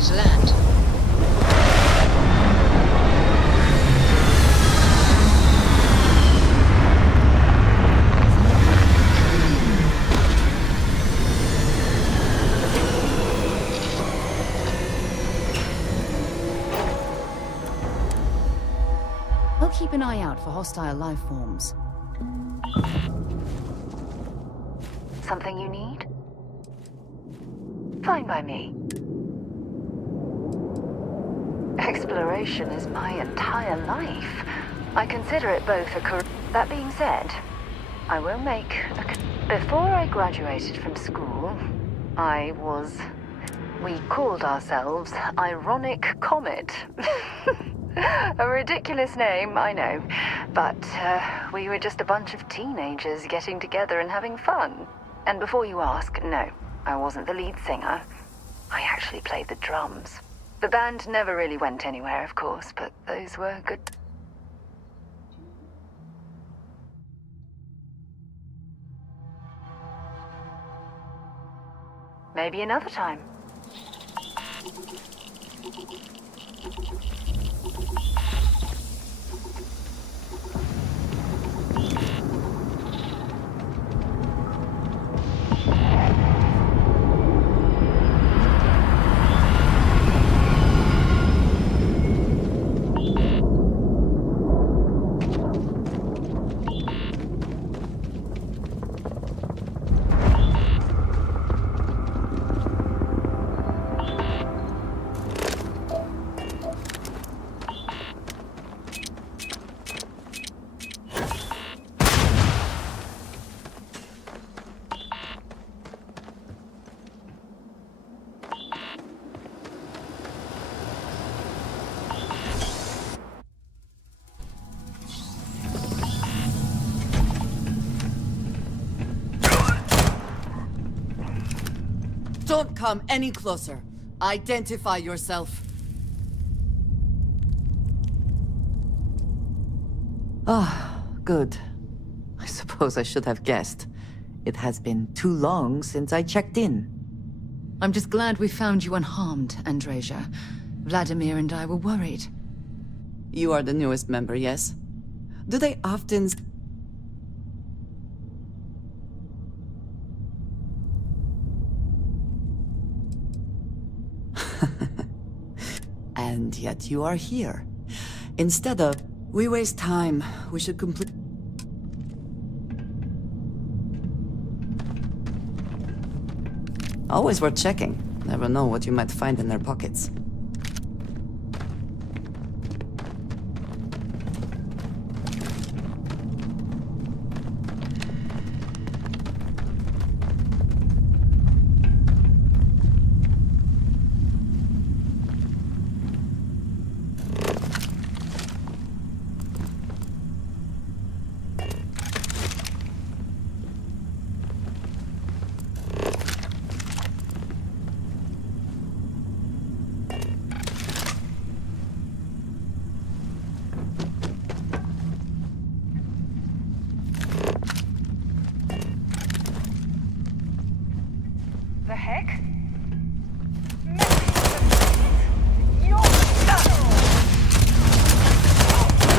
ready to land. I'll keep an eye out for hostile life forms. Something you need? Fine by me. Exploration is my entire life. I consider it both a career. That being said, I will make before I graduated from school, we called ourselves Ironic Comet. A ridiculous name, I know. But we were just a bunch of teenagers getting together and having fun. And before you ask, no, I wasn't the lead singer. I actually played the drums. The band never really went anywhere, of course, but those were good. Maybe another time. Don't come any closer. Identify yourself. Ah, good. I suppose I should have guessed. It has been too long since I checked in. I'm just glad we found you unharmed, Andreja. Vladimir and I were worried. You are the newest member, yes? Do they often... And yet you are here. Instead of... We waste time. We should complete... Always worth checking. Never know what you might find in their pockets. The heck?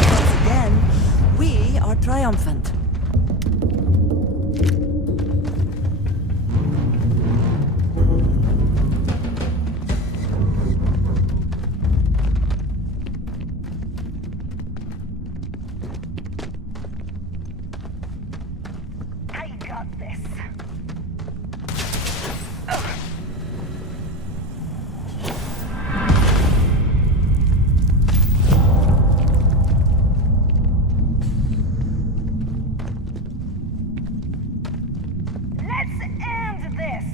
Once again, we are triumphant. I got this. Let's end this.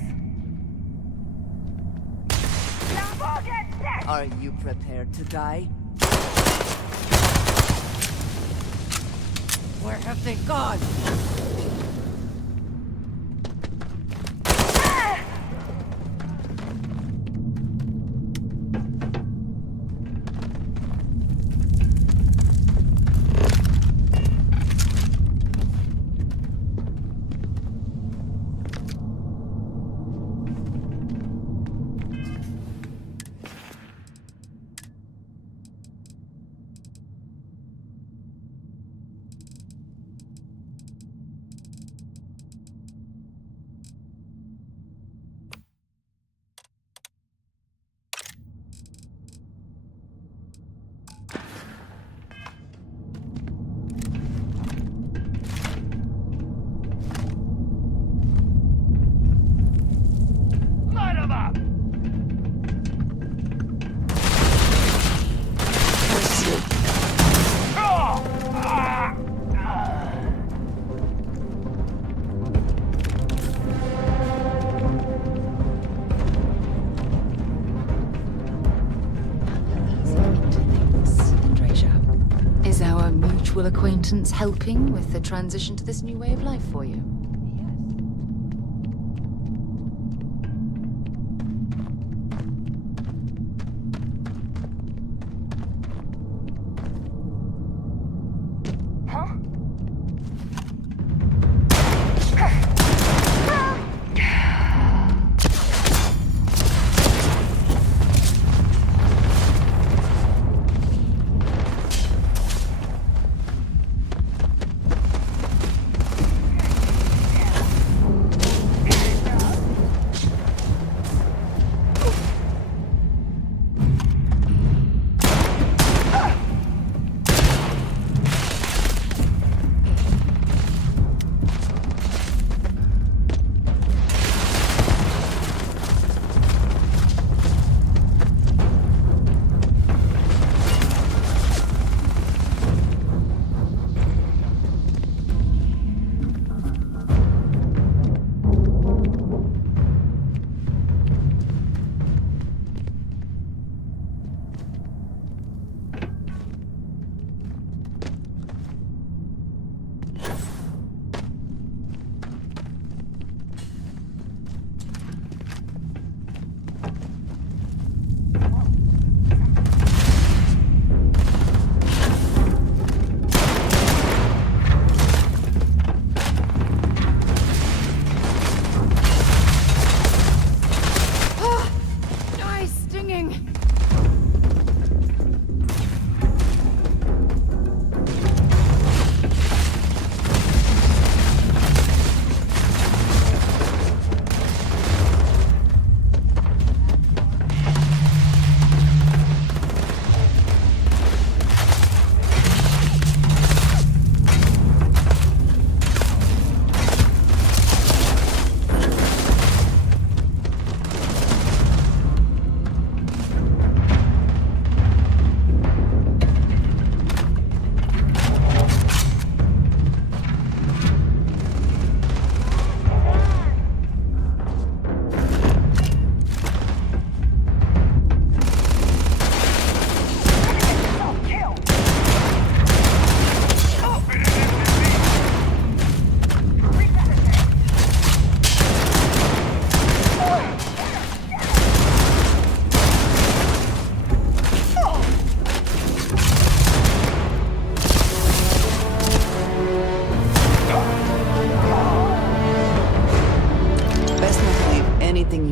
Now forget that. Are you prepared to die? Where have they gone? mutual acquaintance helping with the transition to this new way of life for you?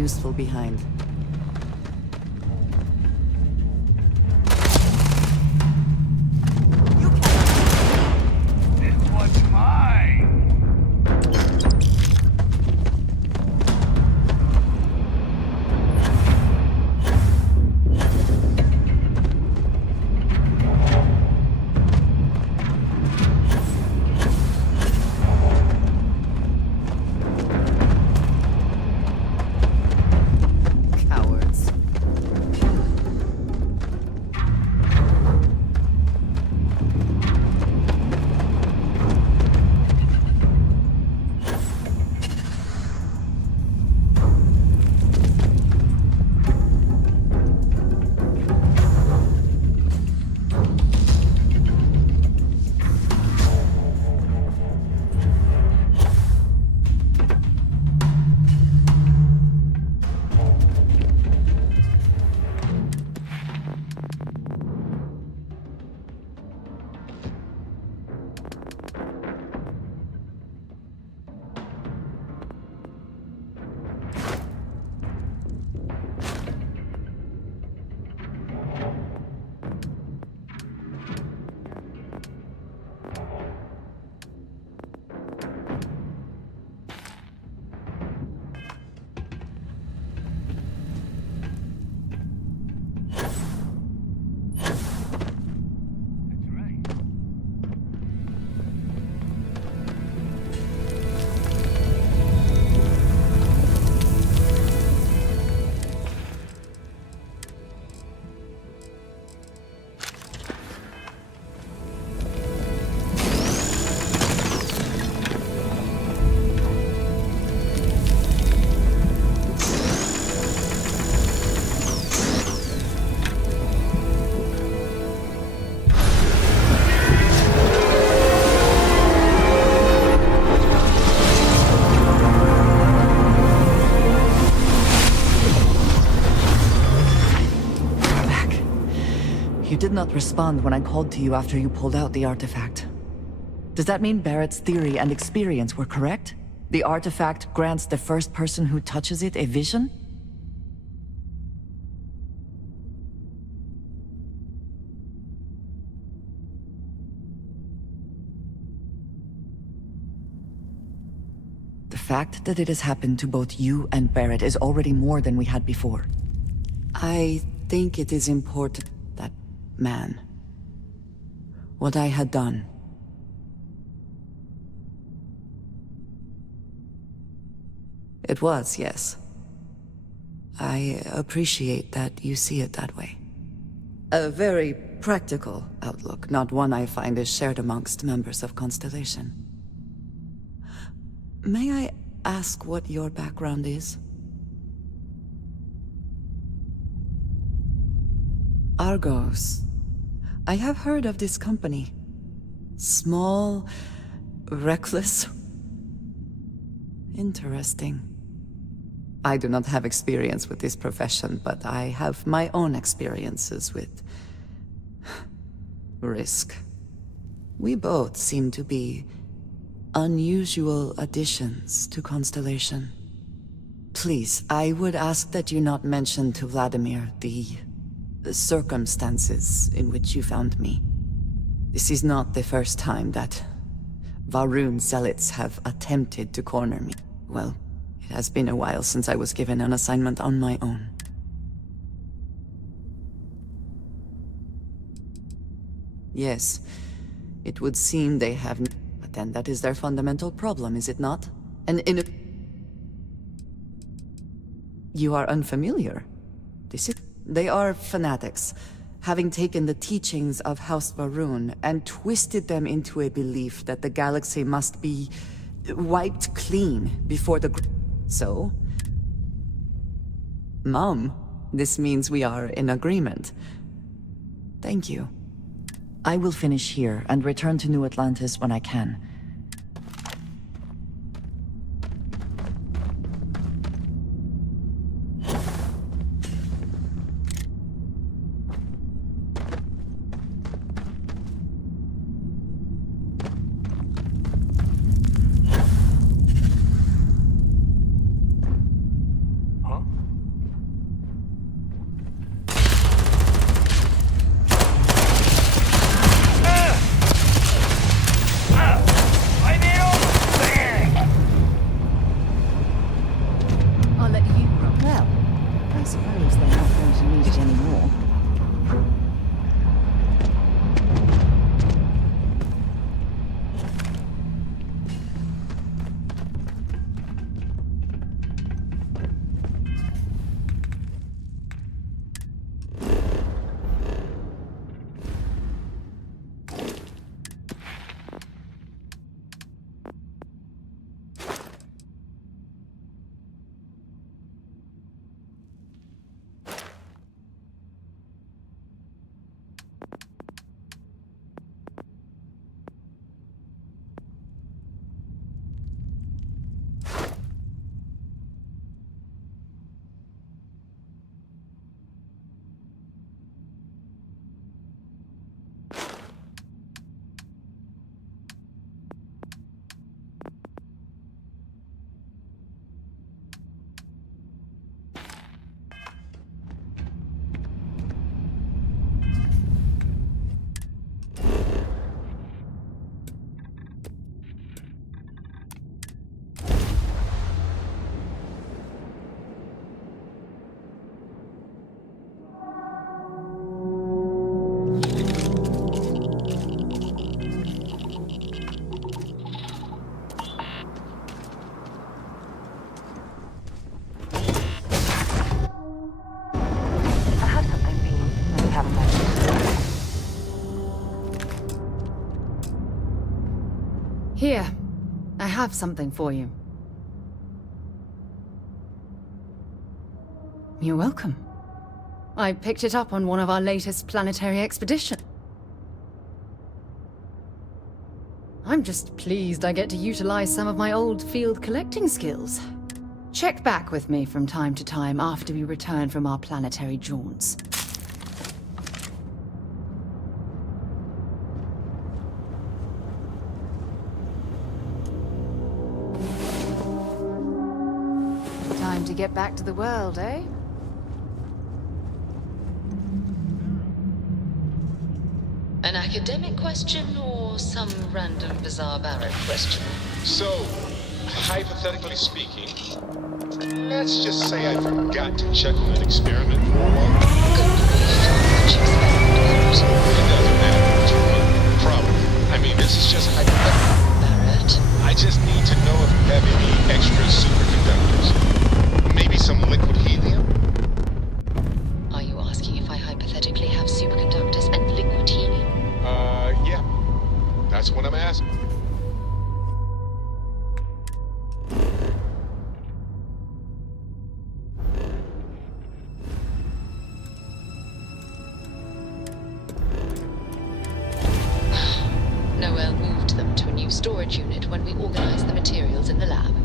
Useful behind. This one's mine. not respond when I called to you after you pulled out the artifact. Does that mean Barrett's theory and experience were correct? The artifact grants the first person who touches it a vision? The fact that it has happened to both you and Barrett is already more than we had before. I think it is important that man. What I had done. It was, yes. I appreciate that you see it that way. A very practical outlook, not one I find is shared amongst members of Constellation. May I ask what your background is? Argos. I have heard of this company. Small, reckless. Interesting. I do not have experience with this profession, but I have my own experiences with risk. We both seem to be unusual additions to Constellation. Please, I would ask that you not mention to Vladimir the circumstances in which you found me. This is not the first time that Va'ruun zealots have attempted to corner me. Well, it has been a while since I was given an assignment on my own. Yes, it would seem they have... But then that is their fundamental problem, is it not? You are unfamiliar. They are fanatics, having taken the teachings of House Va'ruun and twisted them into a belief that the galaxy must be wiped clean before the... So? Mom, this means we are in agreement. Thank you. I will finish here and return to New Atlantis when I can. Here, I have something for you. You're welcome. I picked it up on one of our latest planetary expeditions. I'm just pleased I get to utilize some of my old field collecting skills. Check back with me from time to time after we return from our planetary jaunts. get back to the world, eh? An academic question or some random bizarre Barrett question? So, hypothetically speaking, let's just say I forgot to check on an experiment for a while. Good grief. Which experiment was it? It doesn't matter. It's a problem. I mean, this is just hypothetical. Barrett? I just need to know if you have any extra superconductors. Maybe some liquid helium? Are you asking if I hypothetically have superconductors and liquid helium? Yeah. That's what I'm asking. Noel moved them to a new storage unit when we organized the materials in the lab.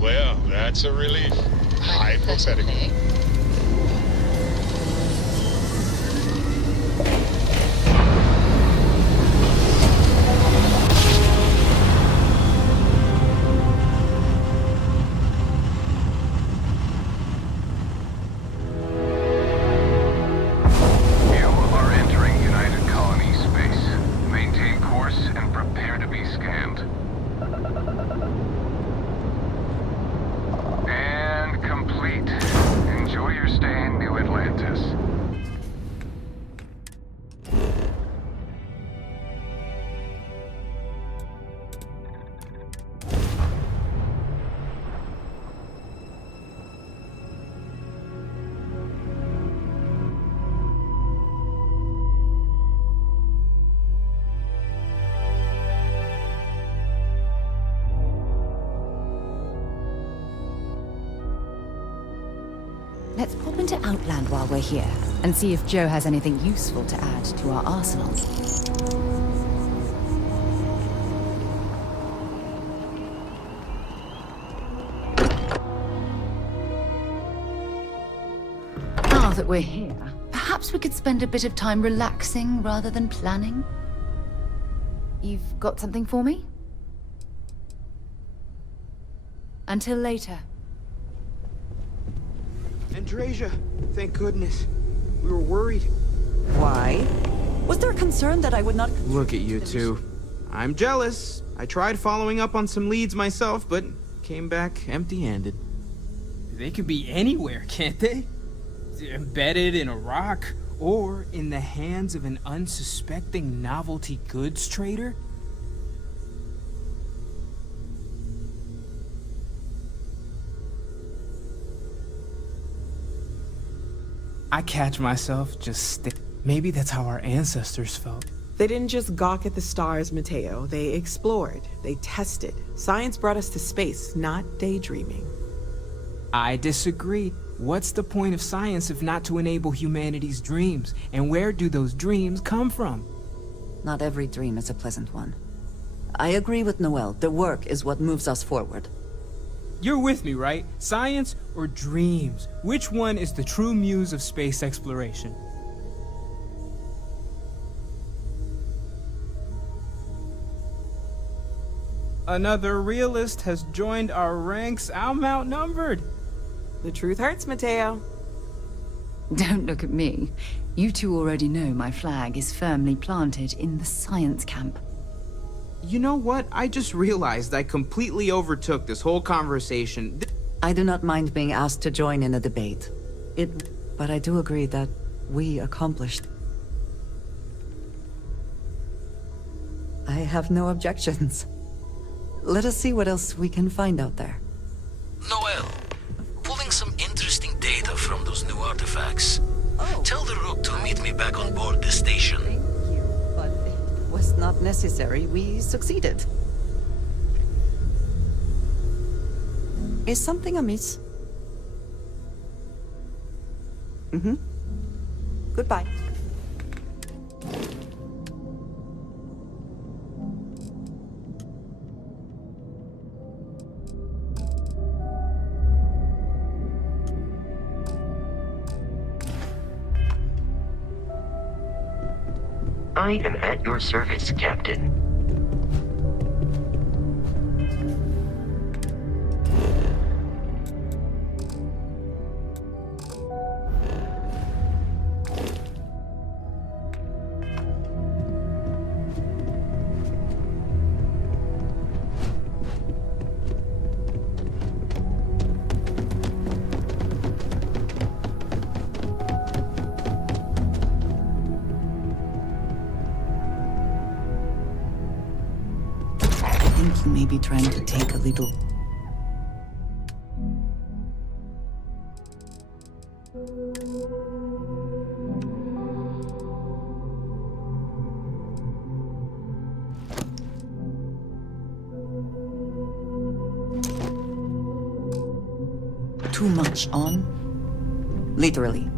Well, that's a relief. Hypothetically. You are entering United Colony space. Maintain course and prepare to be scanned. And complete. Enjoy your stay in New Atlantis. Let's pop into Outland while we're here, and see if Joe has anything useful to add to our arsenal. Now that we're here, perhaps we could spend a bit of time relaxing rather than planning? You've got something for me? Until later. Andrasia, thank goodness. We were worried. Why? Was there a concern that I would not... Look at you two. I'm jealous. I tried following up on some leads myself, but came back empty-handed. They could be anywhere, can't they? Embedded in a rock, or in the hands of an unsuspecting novelty goods trader? I catch myself just maybe that's how our ancestors felt. They didn't just gawk at the stars, Mateo. They explored. They tested. Science brought us to space, not daydreaming. I disagree. What's the point of science if not to enable humanity's dreams? And where do those dreams come from? Not every dream is a pleasant one. I agree with Noel. The work is what moves us forward. You're with me, right? Science or dreams? Which one is the true muse of space exploration? Another realist has joined our ranks. I'm outnumbered. The truth hurts, Mateo. Don't look at me. You two already know my flag is firmly planted in the science camp. You know what? I just realized I completely overtook this whole conversation. I do not mind being asked to join in a debate. But I do agree that we accomplished. I have no objections. Let us see what else we can find out there. Noel, pulling some interesting data from those new artifacts. Tell the Rook to meet me back on board the station. Thank you, but it was not necessary. We succeeded. Is something amiss? Goodbye. I am at your service, Captain. think you may be trying to take a little... too much on? Literally.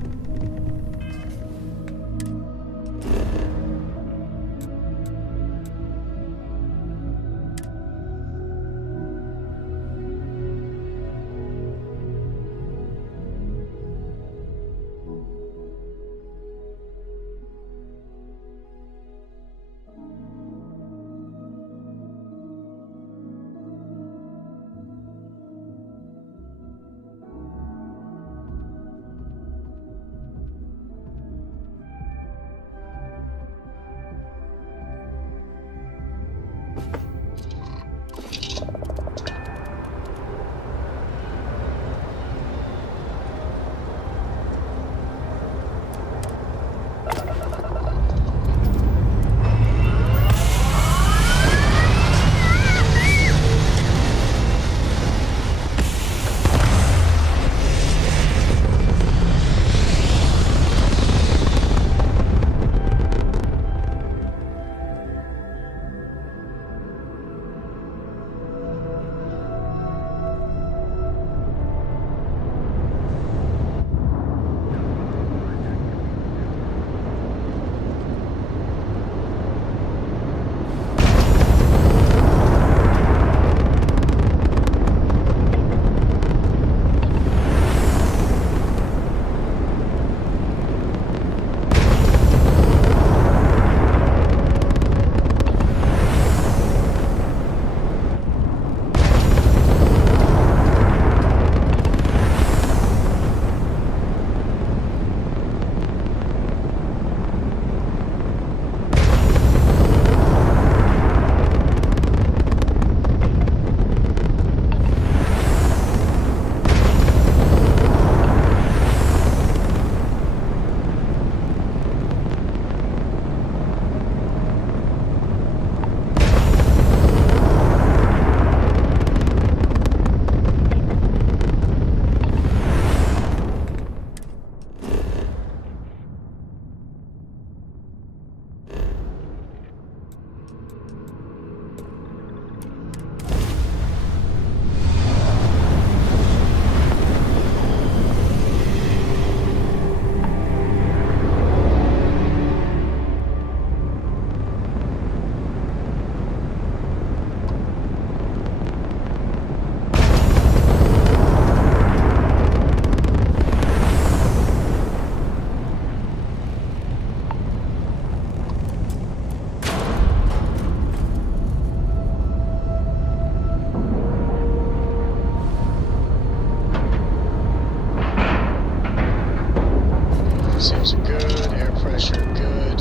Seals are good, air pressure good.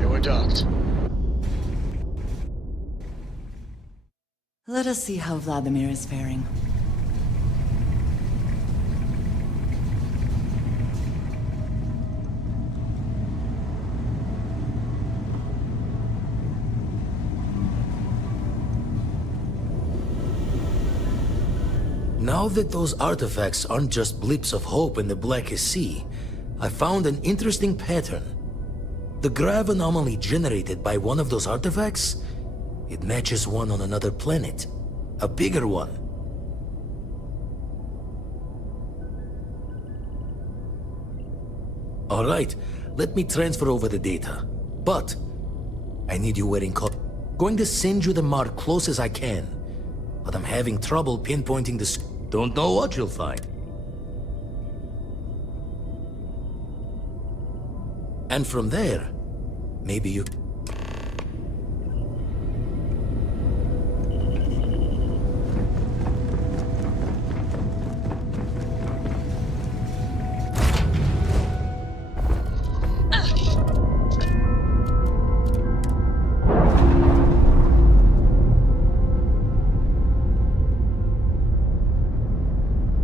And we're docked. Let us see how Vladimir is faring. Now that those artifacts aren't just blips of hope in the Blackest Sea, I found an interesting pattern. The grav anomaly generated by one of those artifacts, it matches one on another planet. A bigger one. Alright, let me transfer over the data. But, I need you wearing Going to send you the mark close as I can. But I'm having trouble pinpointing the... Don't know what you'll find. And from there, maybe you...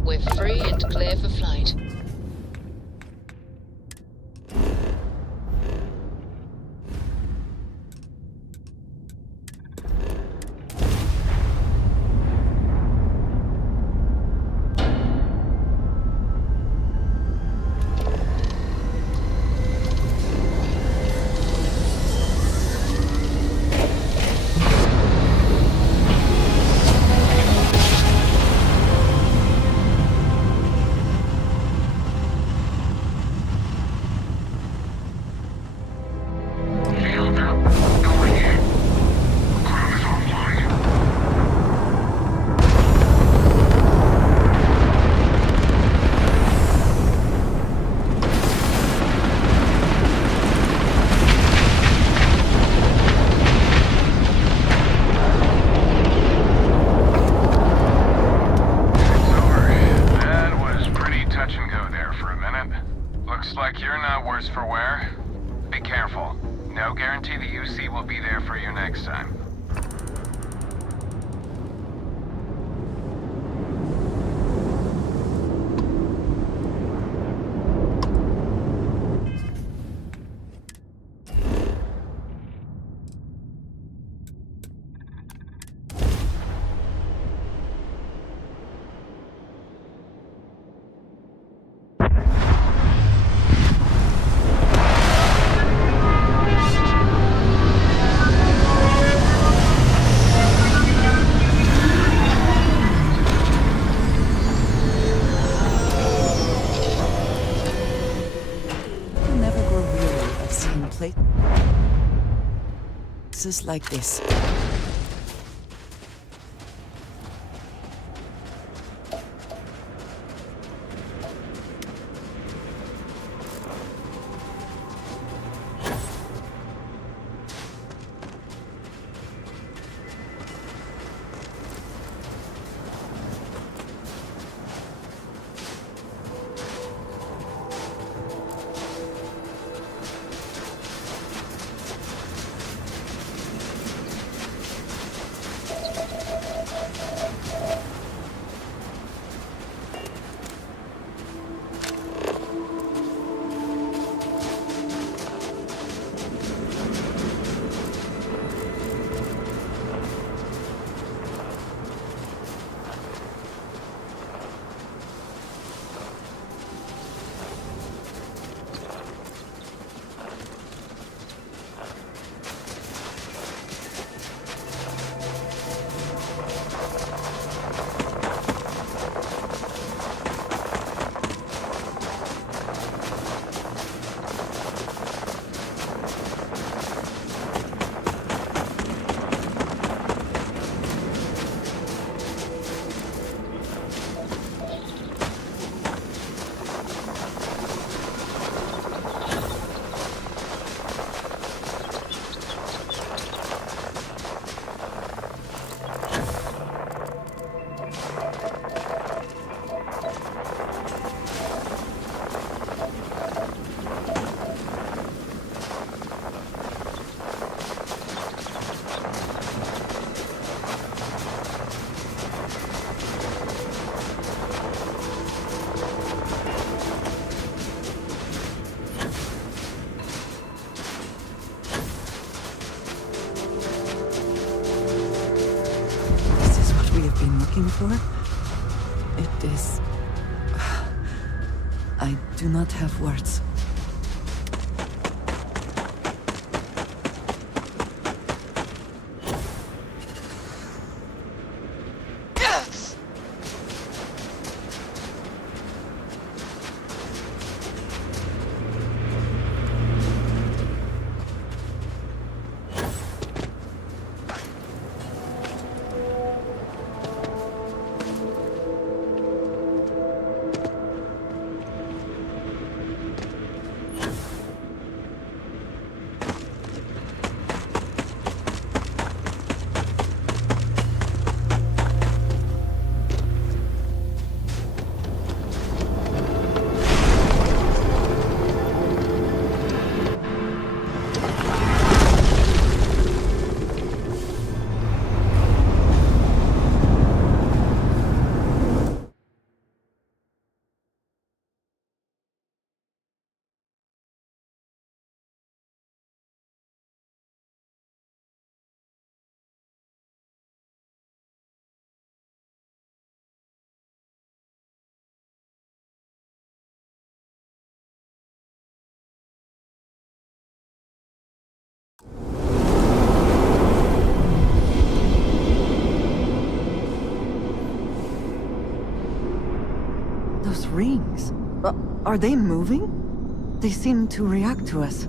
We're free and clear for flight. you next time. You never grow weary of seeing places like this. Looking for? It is... I do not have words. Those rings... are they moving? They seem to react to us.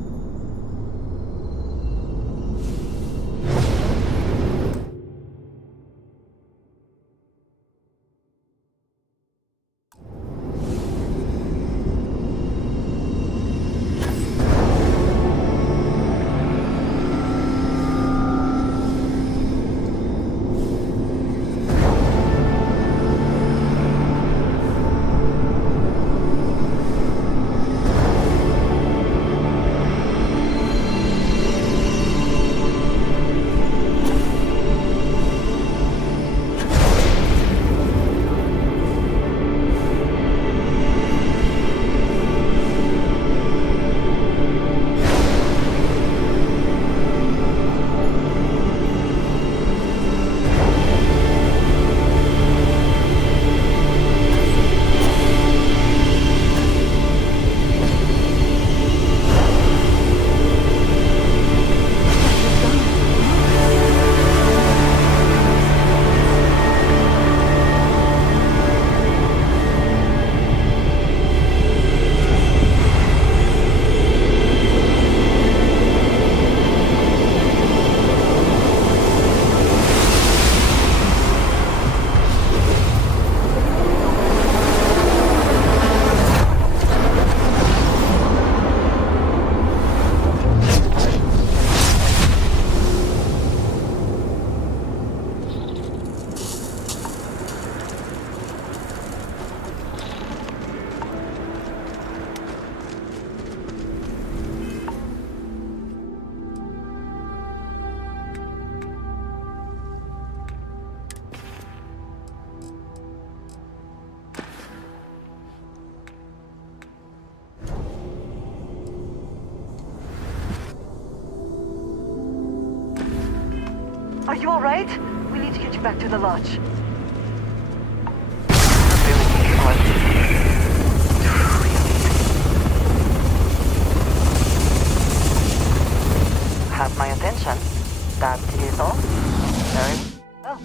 Are you alright? We need to get you back to the lodge. Have my attention. That is all. Very well.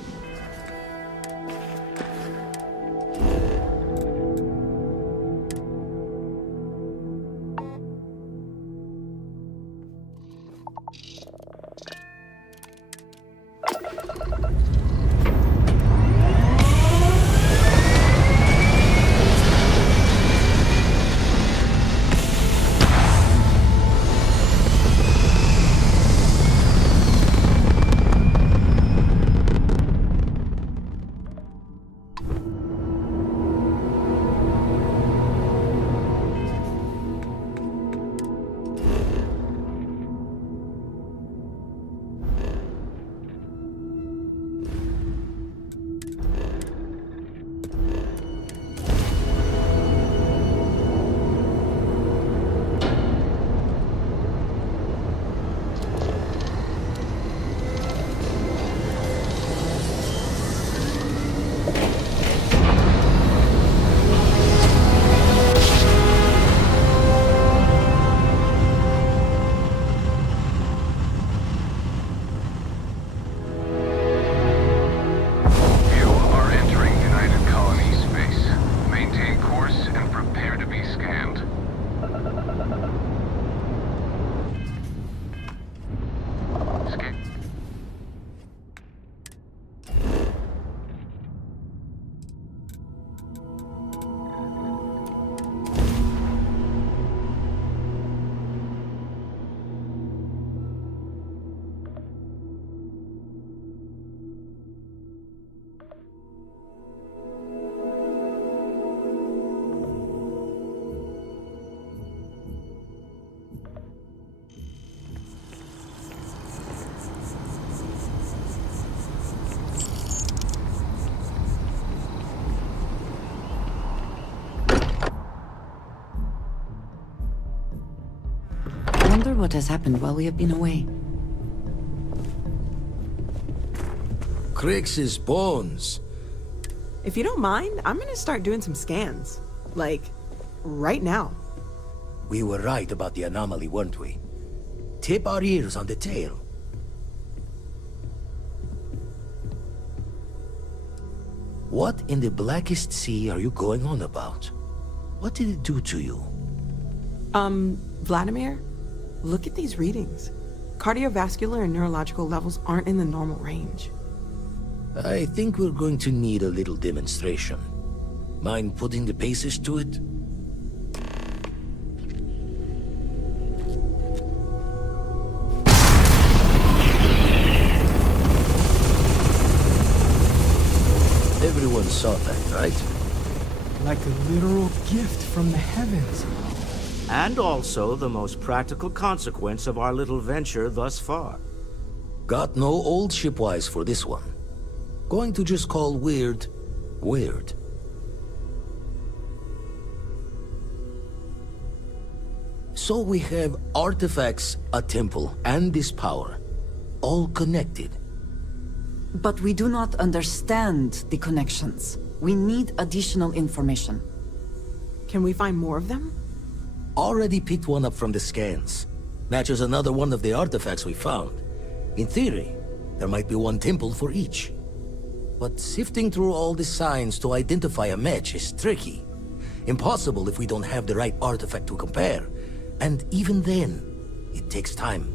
You are entering United Colony space. Maintain course and prepare to be scanned. Scan. I wonder what has happened while we have been away. Crix's bones. If you don't mind, I'm gonna start doing some scans. Like, right now. We were right about the anomaly, weren't we? Tip our ears on the tail. What in the blackest sea are you going on about? What did it do to you? Vladimir, look at these readings. Cardiovascular and neurological levels aren't in the normal range. I think we're going to need a little demonstration. Mind putting the paces to it? Everyone saw that, right? Like a literal gift from the heavens. And also the most practical consequence of our little venture thus far. Got no old shipwise for this one. Going to just call weird, weird. So we have artifacts, a temple, and this power. All connected. But we do not understand the connections. We need additional information. Can we find more of them? Already picked one up from the scans. Matches another one of the artifacts we found. In theory, there might be one temple for each. But sifting through all the signs to identify a match is tricky. Impossible if we don't have the right artifact to compare. And even then, it takes time.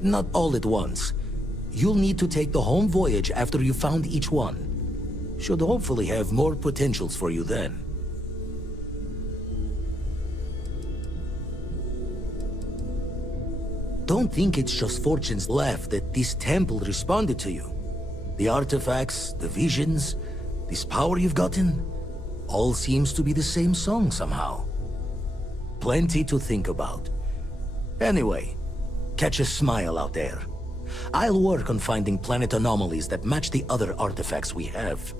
Not all at once. You'll need to take the home voyage after you've found each one. Should hopefully have more potentials for you then. Don't think it's just fortune's laugh that this temple responded to you. The artifacts, the visions, this power you've gotten, all seems to be the same song somehow. Plenty to think about. Anyway, catch a smile out there. I'll work on finding planet anomalies that match the other artifacts we have.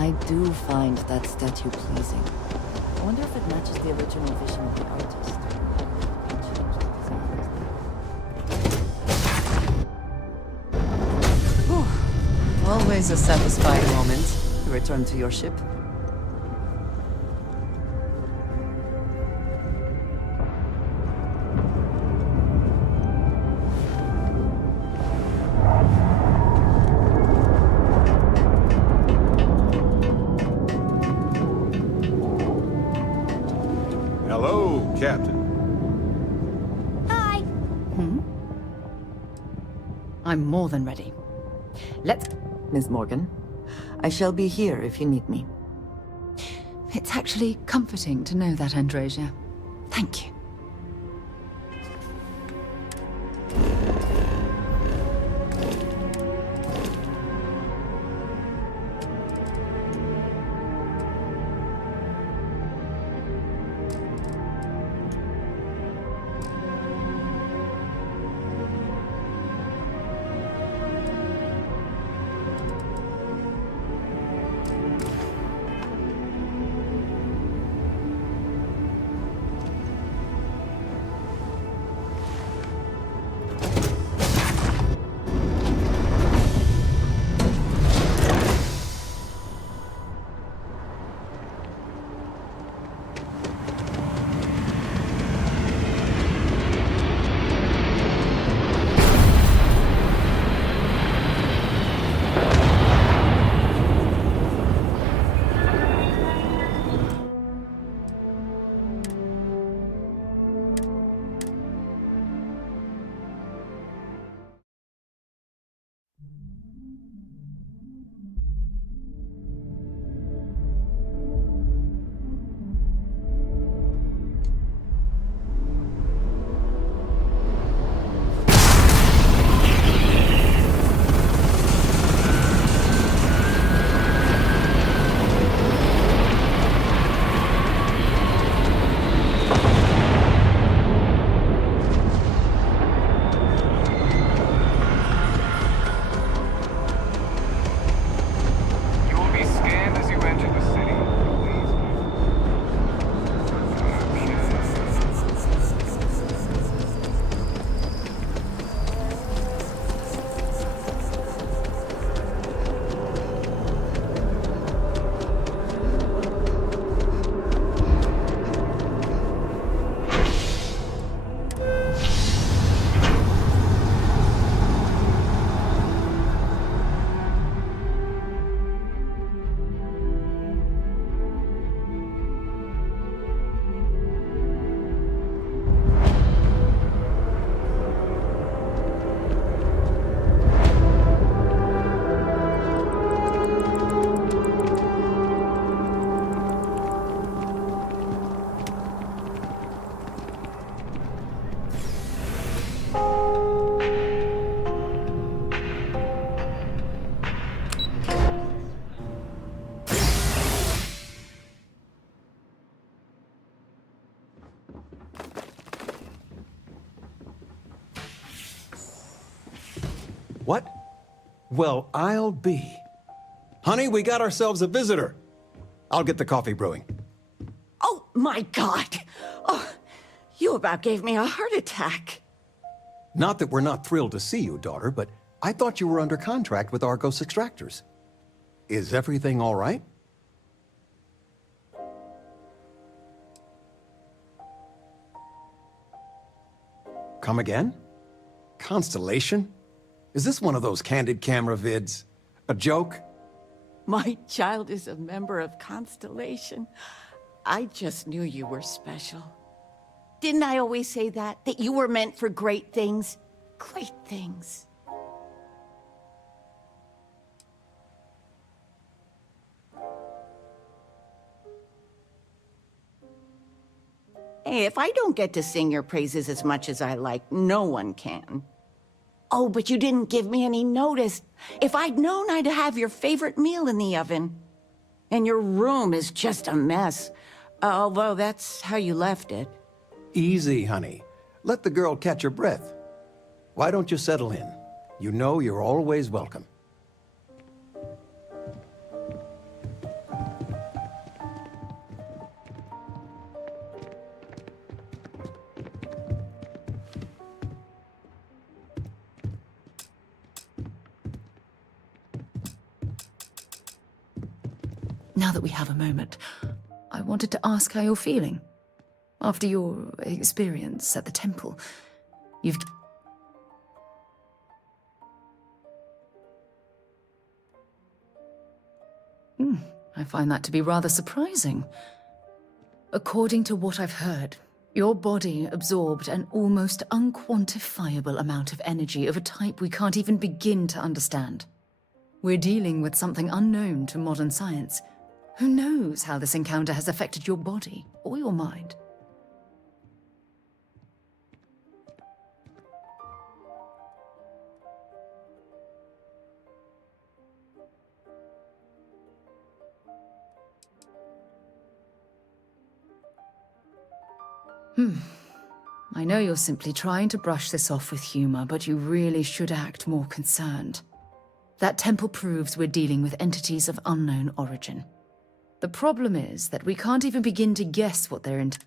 I do find that statue pleasing. I wonder if it matches the original vision of the artist. Whew. Always a satisfying moment to return to your ship. Hello, Captain. Hi. I'm more than ready. Let's... Ms. Morgan, I shall be here if you need me. It's actually comforting to know that, Androsia. Thank you. You will be scanned as you enter the city. What? Well, I'll be. Honey, we got ourselves a visitor. I'll get the coffee brewing. Oh, my God. Oh, you about gave me a heart attack. Not that we're not thrilled to see you, daughter, but I thought you were under contract with Argos Extractors. Is everything all right? Come again? Constellation? Is this one of those candid camera vids? A joke? My child is a member of Constellation. I just knew you were special. Didn't I always say that? That you were meant for great things? Great things. Hey, if I don't get to sing your praises as much as I like, no one can. Oh, but you didn't give me any notice. If I'd known, I'd have your favorite meal in the oven. And your room is just a mess. Although that's how you left it. Easy, honey. Let the girl catch her breath. Why don't you settle in? You know you're always welcome. Now that we have a moment, I wanted to ask how you're feeling. After your experience at the temple, you've... I find that to be rather surprising. According to what I've heard, your body absorbed an almost unquantifiable amount of energy of a type we can't even begin to understand. We're dealing with something unknown to modern science. Who knows how this encounter has affected your body or your mind? I know you're simply trying to brush this off with humor, but you really should act more concerned. That temple proves we're dealing with entities of unknown origin. The problem is that we can't even begin to guess what they're into.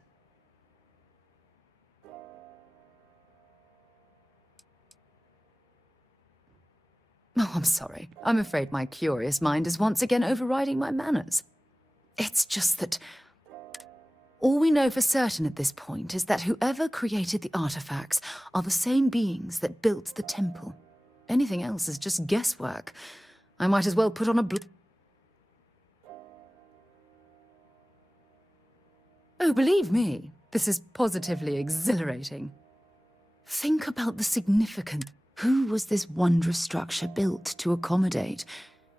Oh, I'm sorry. I'm afraid my curious mind is once again overriding my manners. It's just that all we know for certain at this point is that whoever created the artifacts are the same beings that built the temple. Anything else is just guesswork. I might as well put on a Oh, believe me, this is positively exhilarating. Think about the significance. Who was this wondrous structure built to accommodate?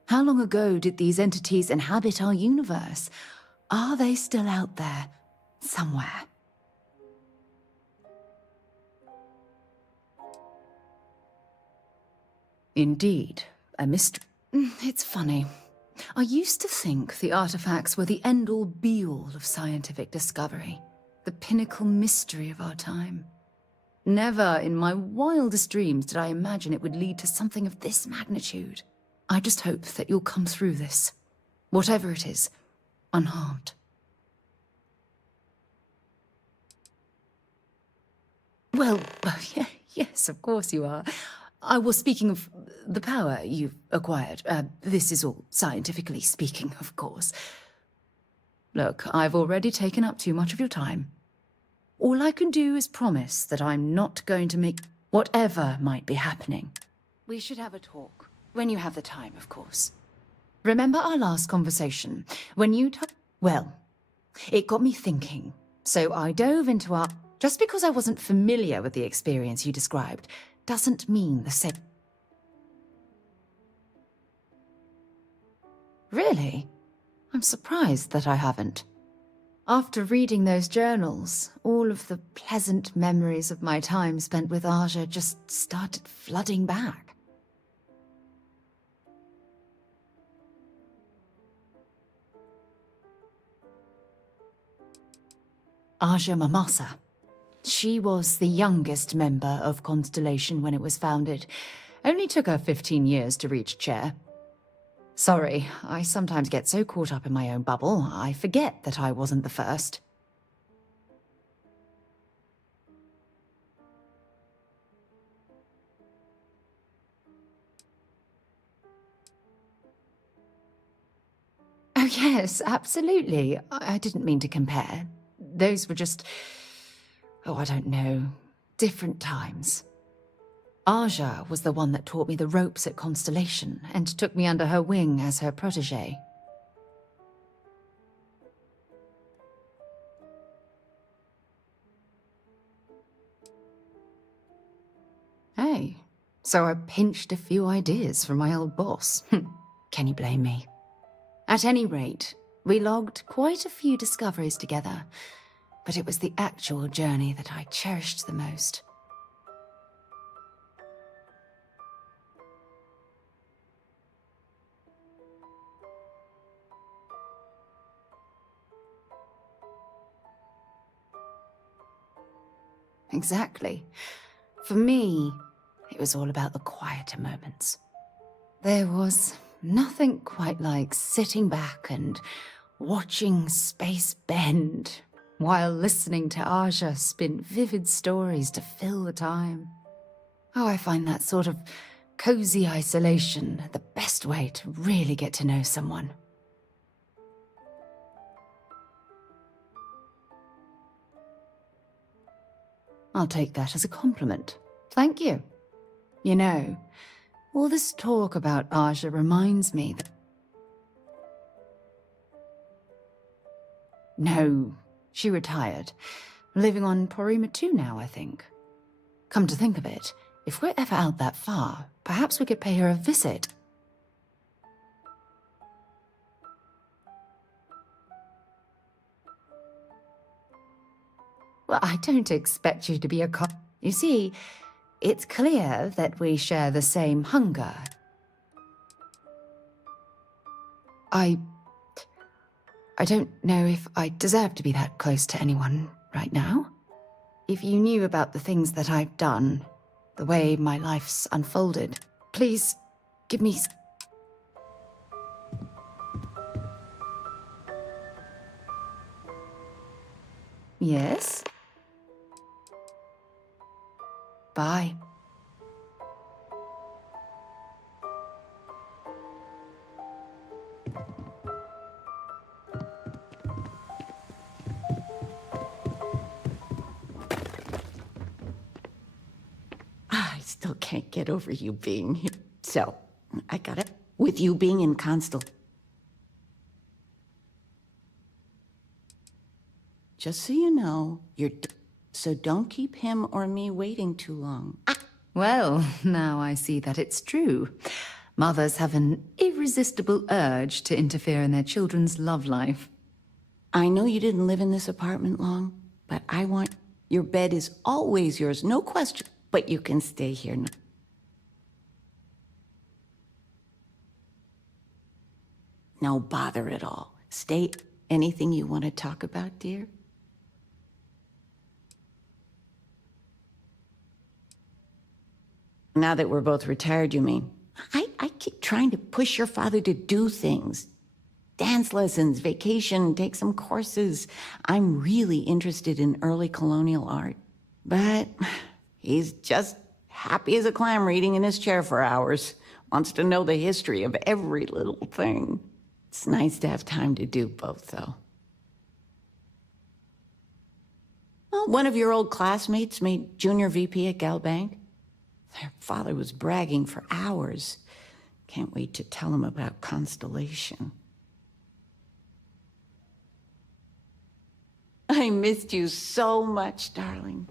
How long ago did these entities inhabit our universe? Are they still out there? Somewhere. Indeed, a mystery. It's funny. I used to think the artifacts were the end-all be-all of scientific discovery, the pinnacle mystery of our time. Never in my wildest dreams did I imagine it would lead to something of this magnitude. I just hope that you'll come through this, whatever it is, unharmed. Well, yeah, yes, of course you are. I was speaking of the power you've acquired. This is all scientifically speaking, of course. Look, I've already taken up too much of your time. All I can do is promise that I'm not going to make whatever might be happening. We should have a talk, when you have the time, of course. Remember our last conversation, when you well, it got me thinking, so I dove into our... Just because I wasn't familiar with the experience you described, doesn't mean the same. Really? I'm surprised that I haven't. After reading those journals, all of the pleasant memories of my time spent with Aja just started flooding back. Aja Mamasa. She was the youngest member of Constellation when it was founded. Only took her 15 years to reach chair. Sorry, I sometimes get so caught up in my own bubble, I forget that I wasn't the first. Oh yes, absolutely. I didn't mean to compare. Those were just... oh, I don't know, different times. Aja was the one that taught me the ropes at Constellation and took me under her wing as her protégé. Hey, so I pinched a few ideas from my old boss. Can you blame me? At any rate, we logged quite a few discoveries together, but it was the actual journey that I cherished the most. Exactly. For me, it was all about the quieter moments. There was nothing quite like sitting back and watching space bend while listening to Aja spin vivid stories to fill the time. Oh, I find that sort of cozy isolation the best way to really get to know someone. I'll take that as a compliment. Thank you. You know, all this talk about Aja reminds me that... No, she retired. Living on Porima 2 now, I think. Come to think of it, if we're ever out that far, perhaps we could pay her a visit. Well, I don't expect you to be a cop. You see, it's clear that we share the same hunger. I don't know if I deserve to be that close to anyone right now. If you knew about the things that I've done, the way my life's unfolded, please give me... Yes? Bye. I still can't get over you being here. So, I got it. With you being in Constel. Just so you know, so don't keep him or me waiting too long. Well, now I see that it's true. Mothers have an irresistible urge to interfere in their children's love life. I know you didn't live in this apartment long, but I want... Your bed is always yours, no question. But you can stay here now. No bother at all. Stay. Anything you want to talk about, dear? Now that we're both retired, you mean? I keep trying to push your father to do things. Dance lessons, vacation, take some courses. I'm really interested in early colonial art. But he's just happy as a clam reading in his chair for hours. Wants to know the history of every little thing. It's nice to have time to do both, though. Well, one of your old classmates made junior VP at Galbank. Their father was bragging for hours. Can't wait to tell him about Constellation. I missed you so much, darling.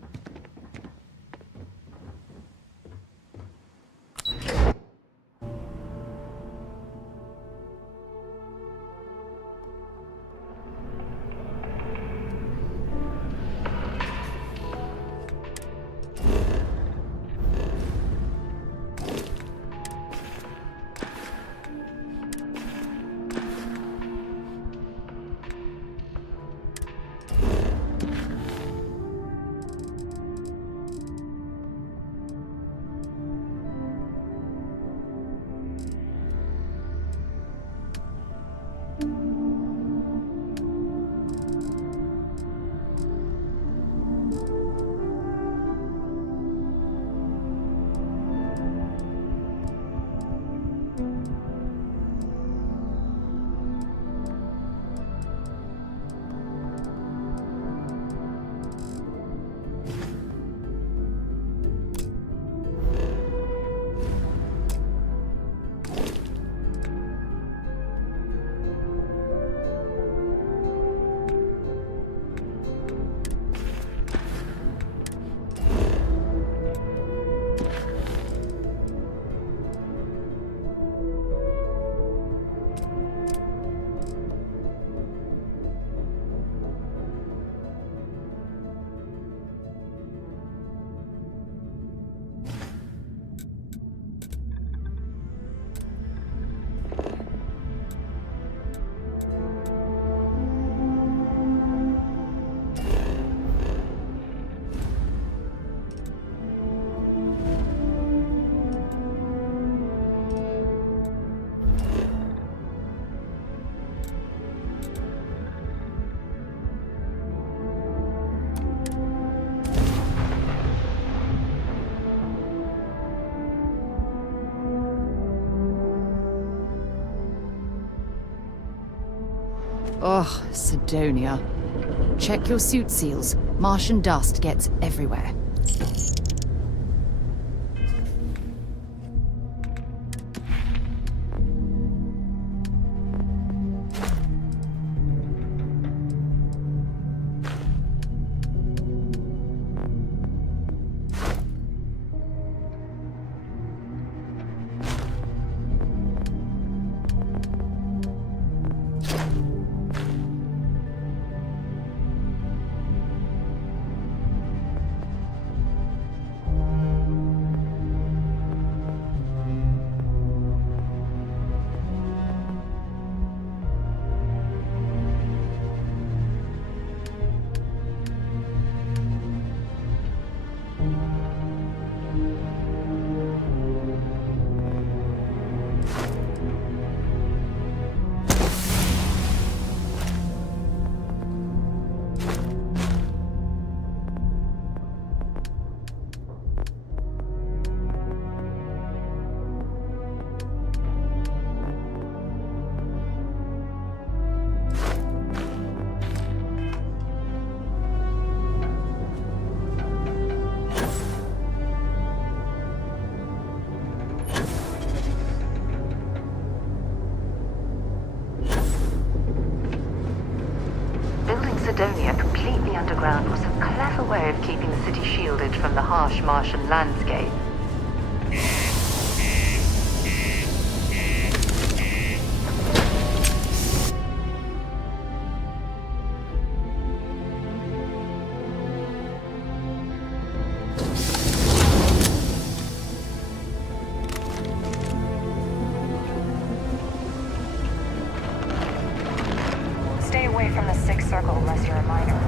Ugh, Sidonia. Check your suit seals. Martian dust gets everywhere. Sidonia completely underground was a clever way of keeping the city shielded from the harsh Martian landscape. Stay away from the Sixth Circle unless you're a minor.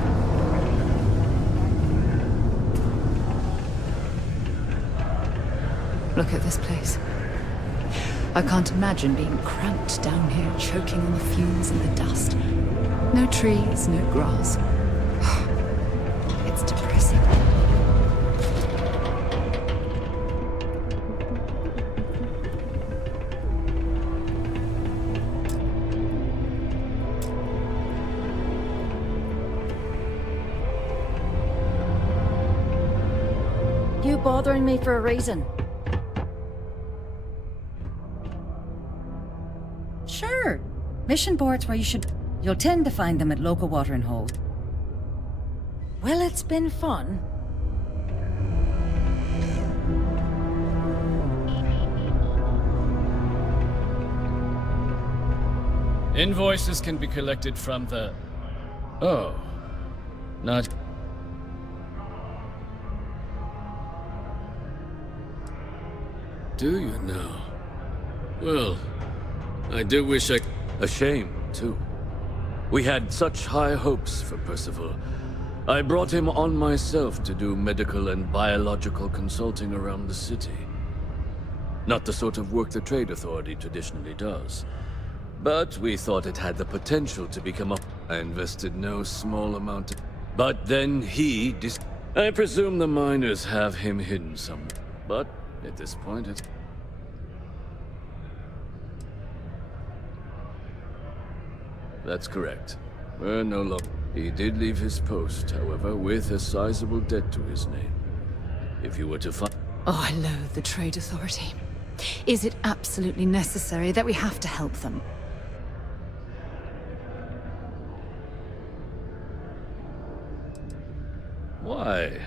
Look at this place. I can't imagine being cramped down here, choking on the fumes and the dust. No trees, no grass. It's depressing. You bothering me for a reason? Sure. Mission boards where you'll tend to find them at local watering holes. Well, it's been fun. Invoices can be collected from the... Oh. Not... Do you now? Well, I do wish I... A shame, too. We had such high hopes for Percival. I brought him on myself to do medical and biological consulting around the city. Not the sort of work the Trade Authority traditionally does. But we thought it had the potential to become a... I invested no small amount of... But then I presume the miners have him hidden somewhere. But at this point, it's... That's correct. We're no longer... He did leave his post, however, with a sizable debt to his name. If you were to find... Oh, I loathe the Trade Authority. Is it absolutely necessary that we have to help them? Why?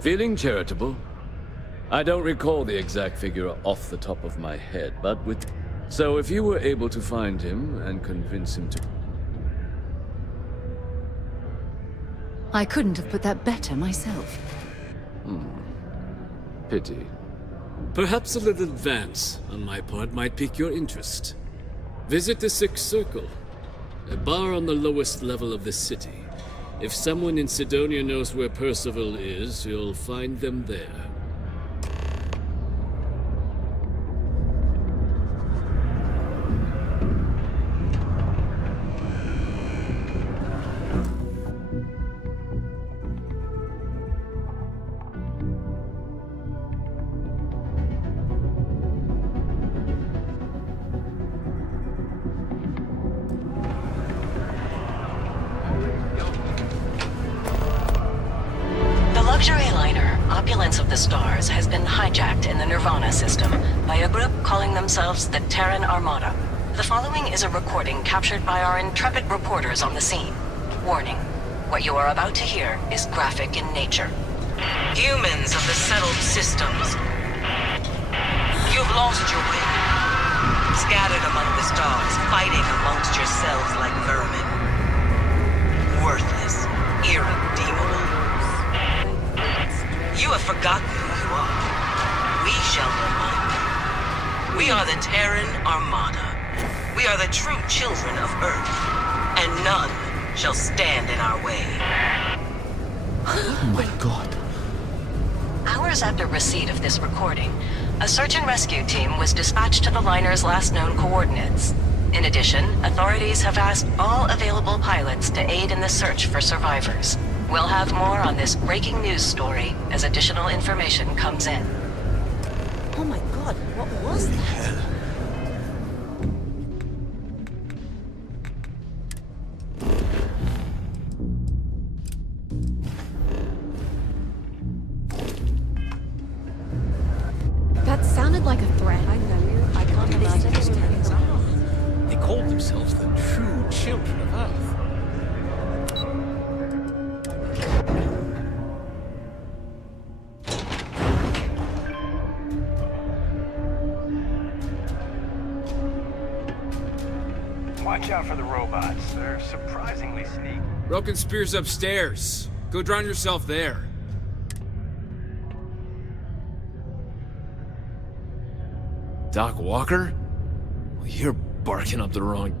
Feeling charitable? I don't recall the exact figure off the top of my head, but with... So if you were able to find him and convince him to... I couldn't have put that better myself. Pity. Perhaps a little advance on my part might pique your interest. Visit the Sixth Circle, a bar on the lowest level of the city. If someone in Sidonia knows where Percival is, you'll find them there. The luxury liner Guardians of the Stars has been hijacked in the Nirvana system by a group calling themselves the Terran Armada. The following is a recording captured by our intrepid reporters on the scene. Warning, what you are about to hear is graphic in nature. Humans of the settled systems, you've lost your way. Scattered among the stars, fighting amongst yourselves like vermin. Worthless, irredeemable. You have forgotten who you are. We shall remind you. We are the Terran Armada. We are the true children of Earth, and none shall stand in our way. Oh my god. Hours after receipt of this recording, a search and rescue team was dispatched to the liner's last known coordinates. In addition, authorities have asked all available pilots to aid in the search for survivors. We'll have more on this breaking news story as additional information comes in. Oh my god, what was that? That sounded like a threat. I know. I can't imagine it. They called themselves the true children of Earth. Watch out for the robots. They're surprisingly sneaky. Broken Spear's upstairs. Go drown yourself there. Doc Walker? Well, you're barking up the wrong...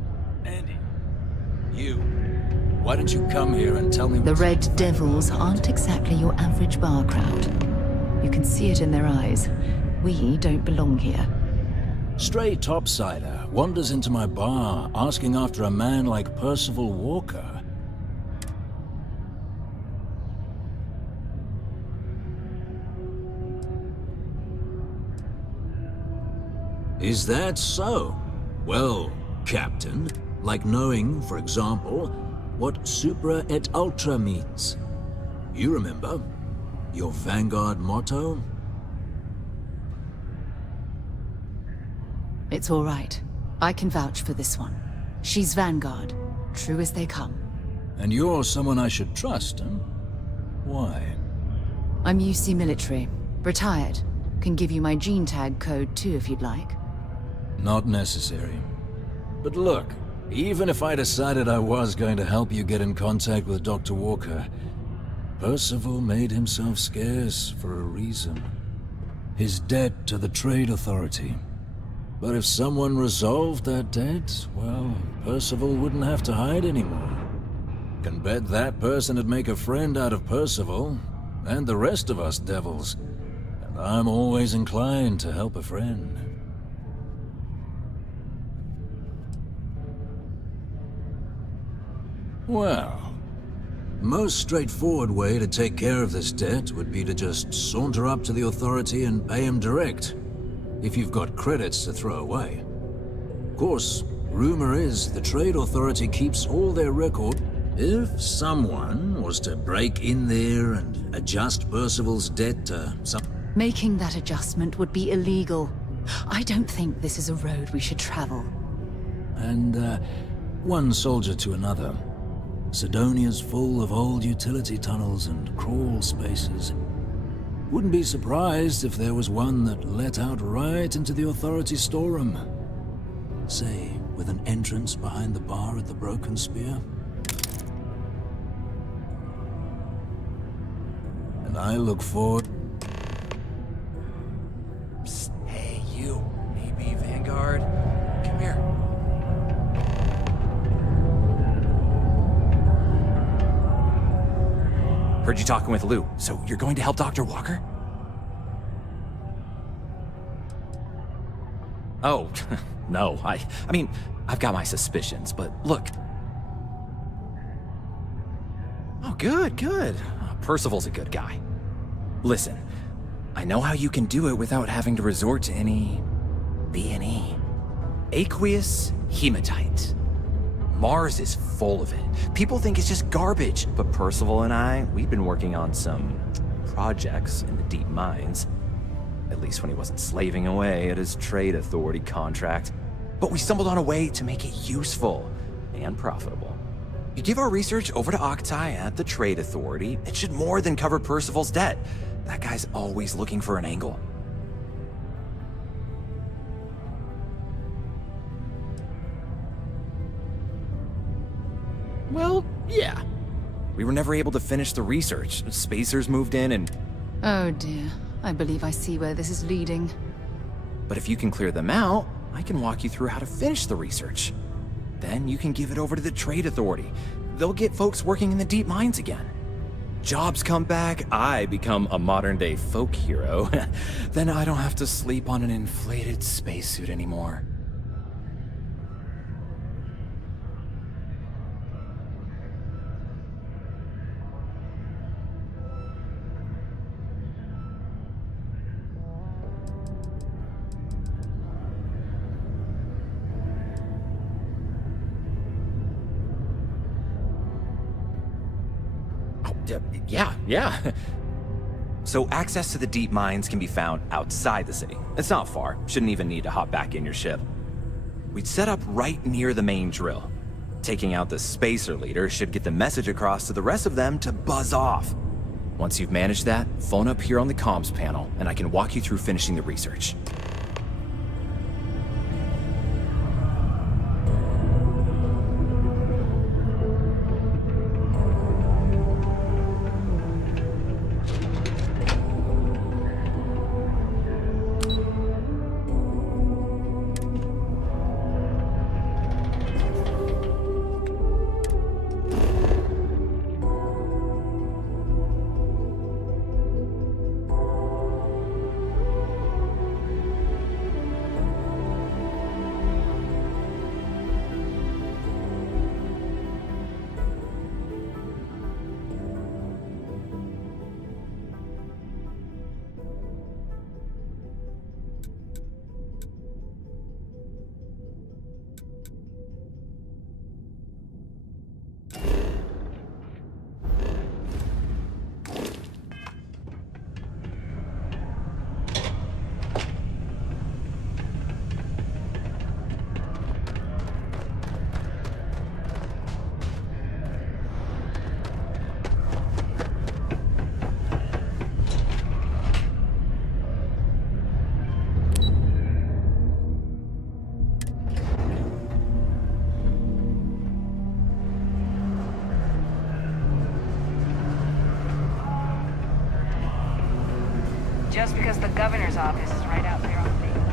Andy, you. Why don't you come here and tell me The what's... Red Devils aren't exactly your average bar crowd. You can see it in their eyes. We don't belong here. Stray topsider wanders into my bar asking after a man like Percival Walker. Is that so? Well, Captain, like knowing, for example, what Supra et Ultra means. You remember? Your Vanguard motto? It's all right. I can vouch for this one. She's Vanguard, true as they come. And you're someone I should trust, huh? Why? I'm UC military, retired. Can give you my gene tag code too if you'd like. Not necessary. But look, even if I decided I was going to help you get in contact with Dr. Walker, Percival made himself scarce for a reason. His debt to the Trade Authority. But if someone resolved that debt, well, Percival wouldn't have to hide anymore. Can bet that person would make a friend out of Percival, and the rest of us devils. And I'm always inclined to help a friend. Well, most straightforward way to take care of this debt would be to just saunter up to the Authority and pay him direct, if you've got credits to throw away. Of course, rumor is the Trade Authority keeps all their record. If someone was to break in there and adjust Percival's debt to some... Making that adjustment would be illegal. I don't think this is a road we should travel. And, one soldier to another. Sidonia's full of old utility tunnels and crawl spaces. Wouldn't be surprised if there was one that let out right into the Authority storeroom. Say, with an entrance behind the bar at the Broken Spear. And I look forward... Psst, hey, you. Maybe Vanguard? Come here. Heard you talking with Lou, so you're going to help Dr. Walker? Oh, no, I mean, I've got my suspicions, but look. Oh, good. Percival's a good guy. Listen, I know how you can do it without having to resort to any... B&E. Aqueous hematite. Mars is full of it. People think it's just garbage, but Percival and I, we've been working on some projects in the deep mines. At least when he wasn't slaving away at his trade authority contract. But we stumbled on a way to make it useful and profitable. You give our research over to Octai at the trade authority, it should more than cover Percival's debt. That guy's always looking for an angle. Well, yeah. We were never able to finish the research. Spacers moved in and... Oh dear. I believe I see where this is leading. But if you can clear them out, I can walk you through how to finish the research. Then you can give it over to the trade authority. They'll get folks working in the deep mines again. Jobs come back, I become a modern-day folk hero. Then I don't have to sleep on an inflated spacesuit anymore. Yeah. So access to the deep mines can be found outside the city. It's not far. Shouldn't even need to hop back in your ship. We'd set up right near the main drill. Taking out the spacer leader should get the message across to the rest of them to buzz off. Once you've managed that, phone up here on the comms panel, and I can walk you through finishing the research. Just because the governor's office is right out there on the main line.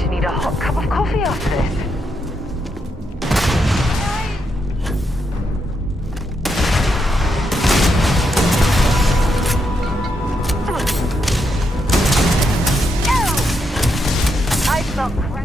to need a hot cup of coffee after this. I felt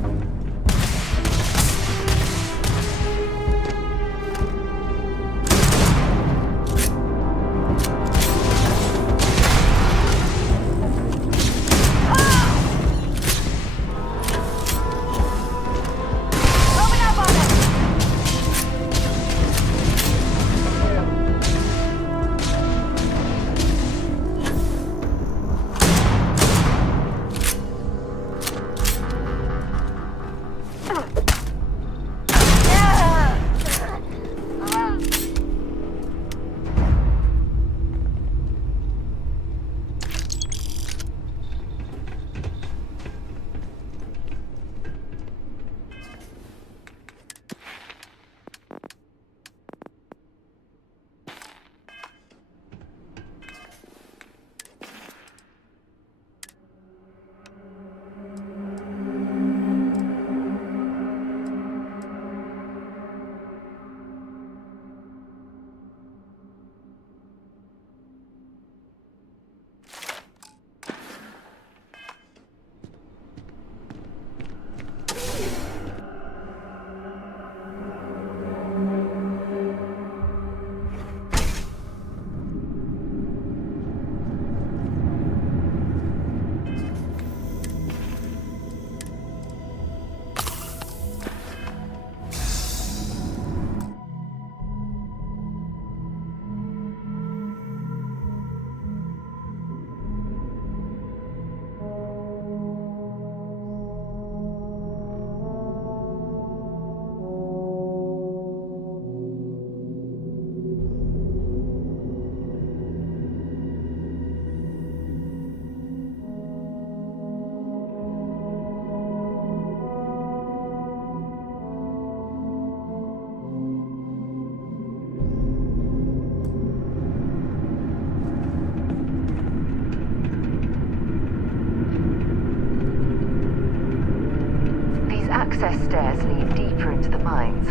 access stairs lead deeper into the mines.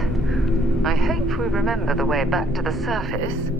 I hope we remember the way back to the surface.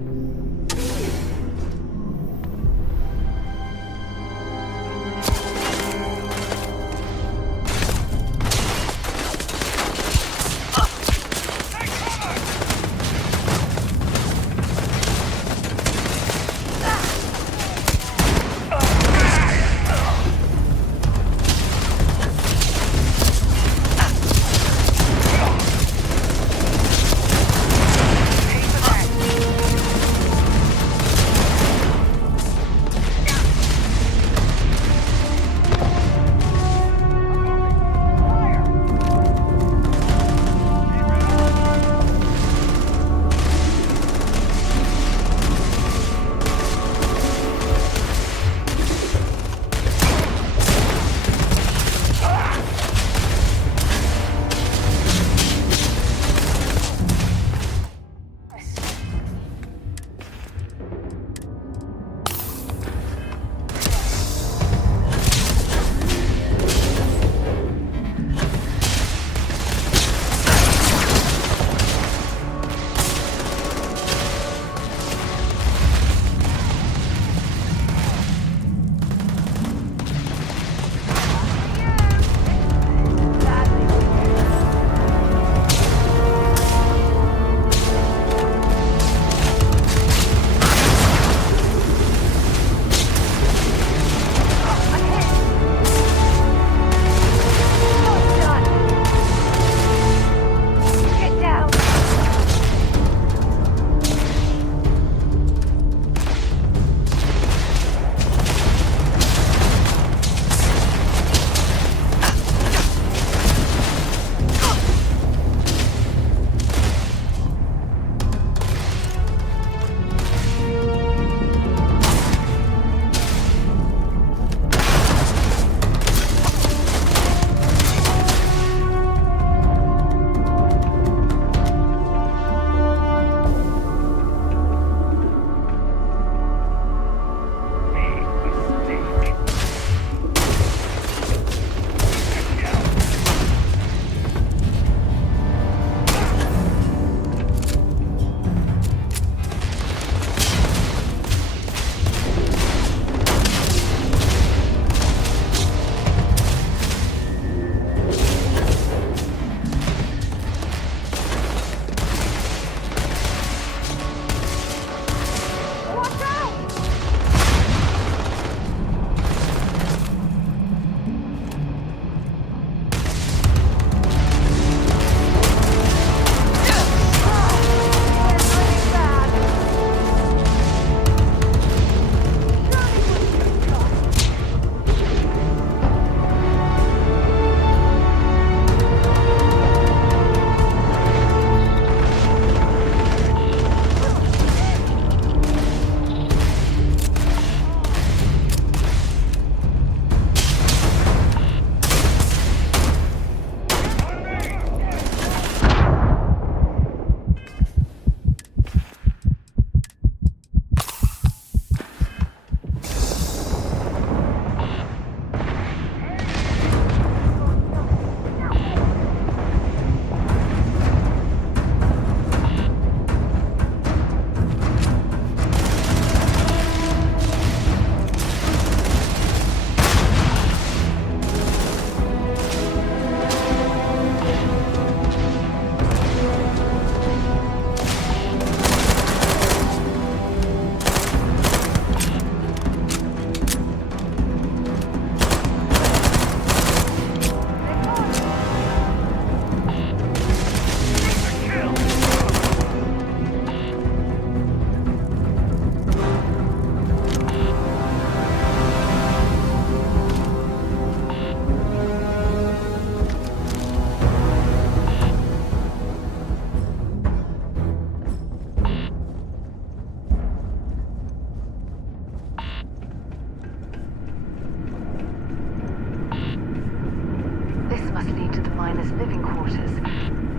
miners' living quarters.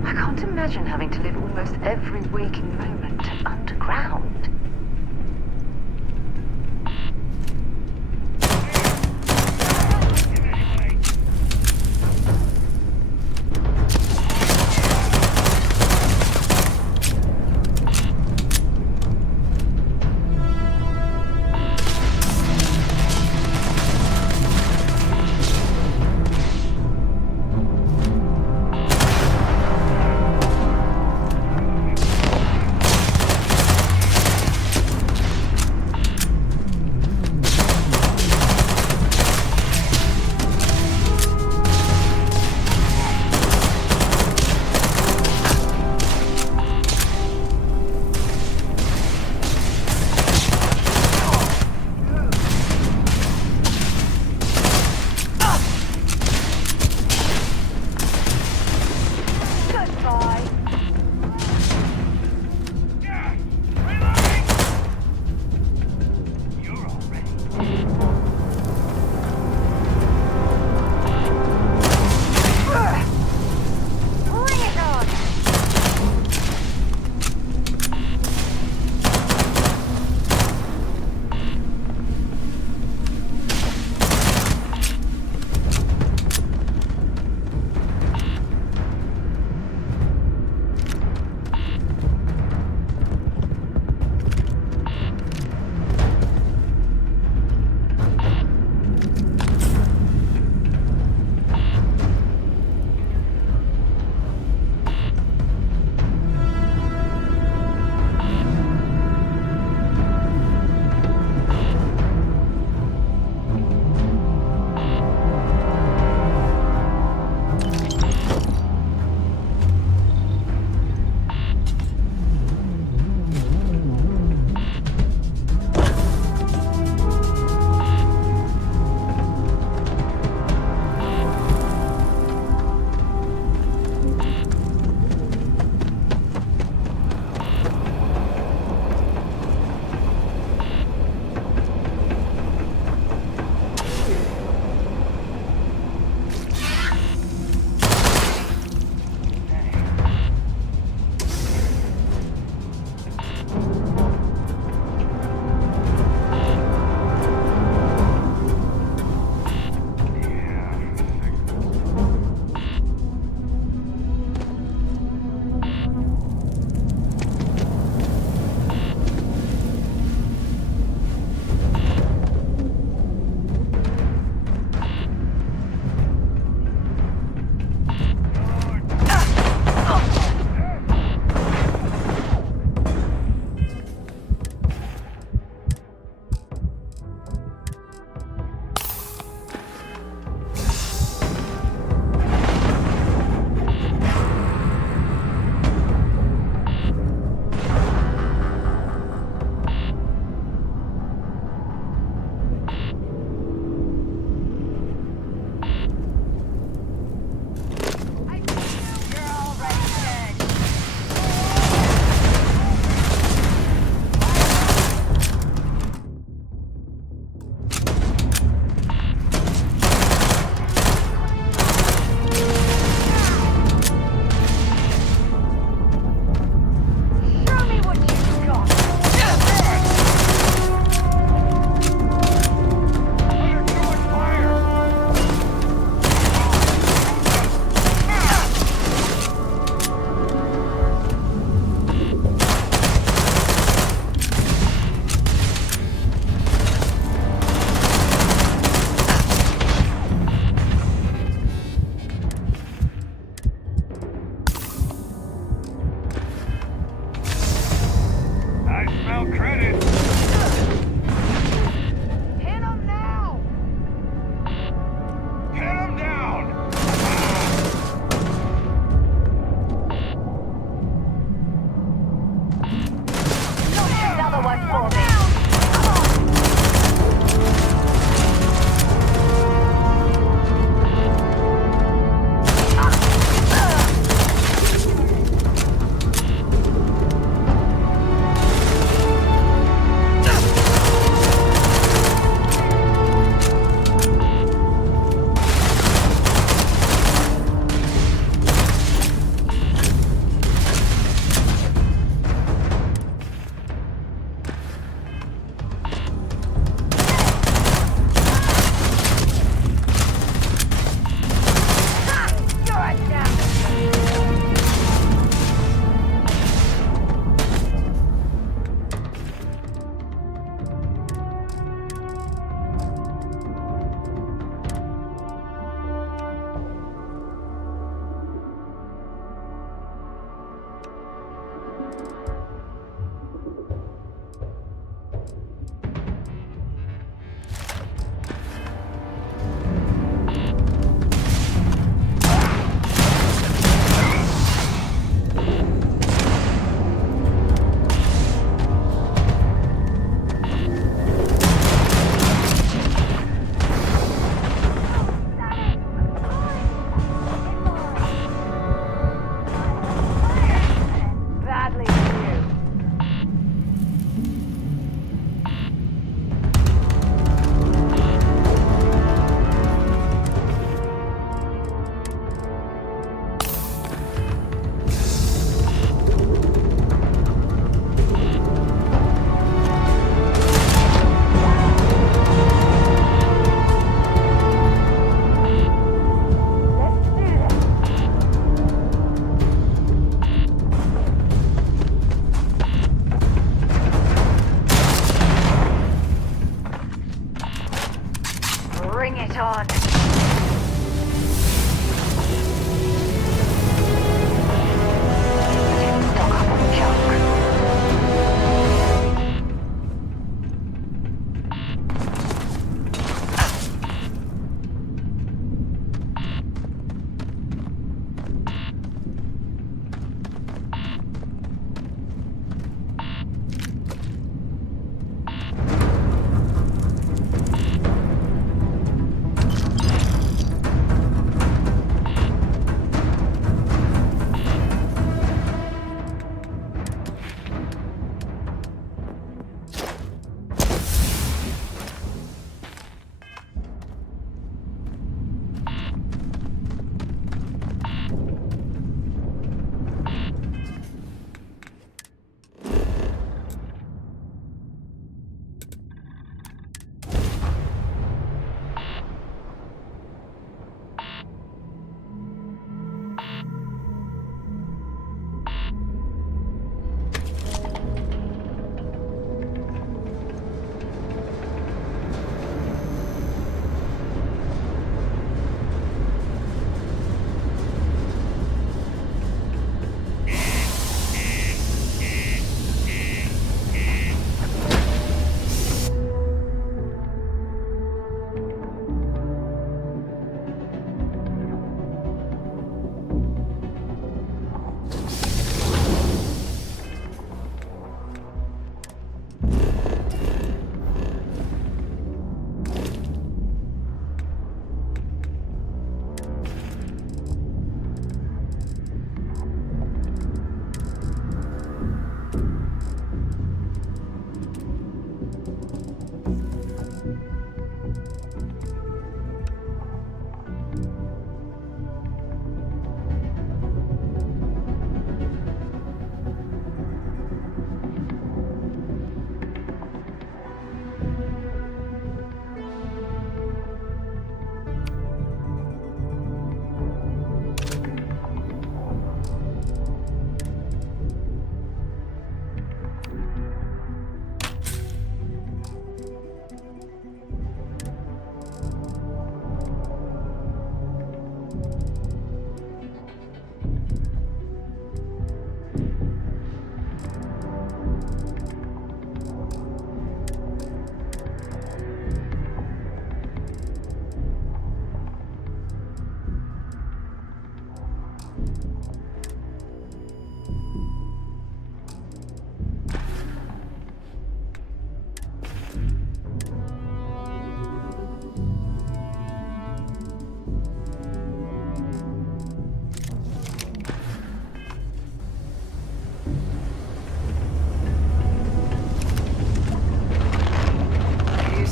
I can't imagine having to live almost every waking moment underground.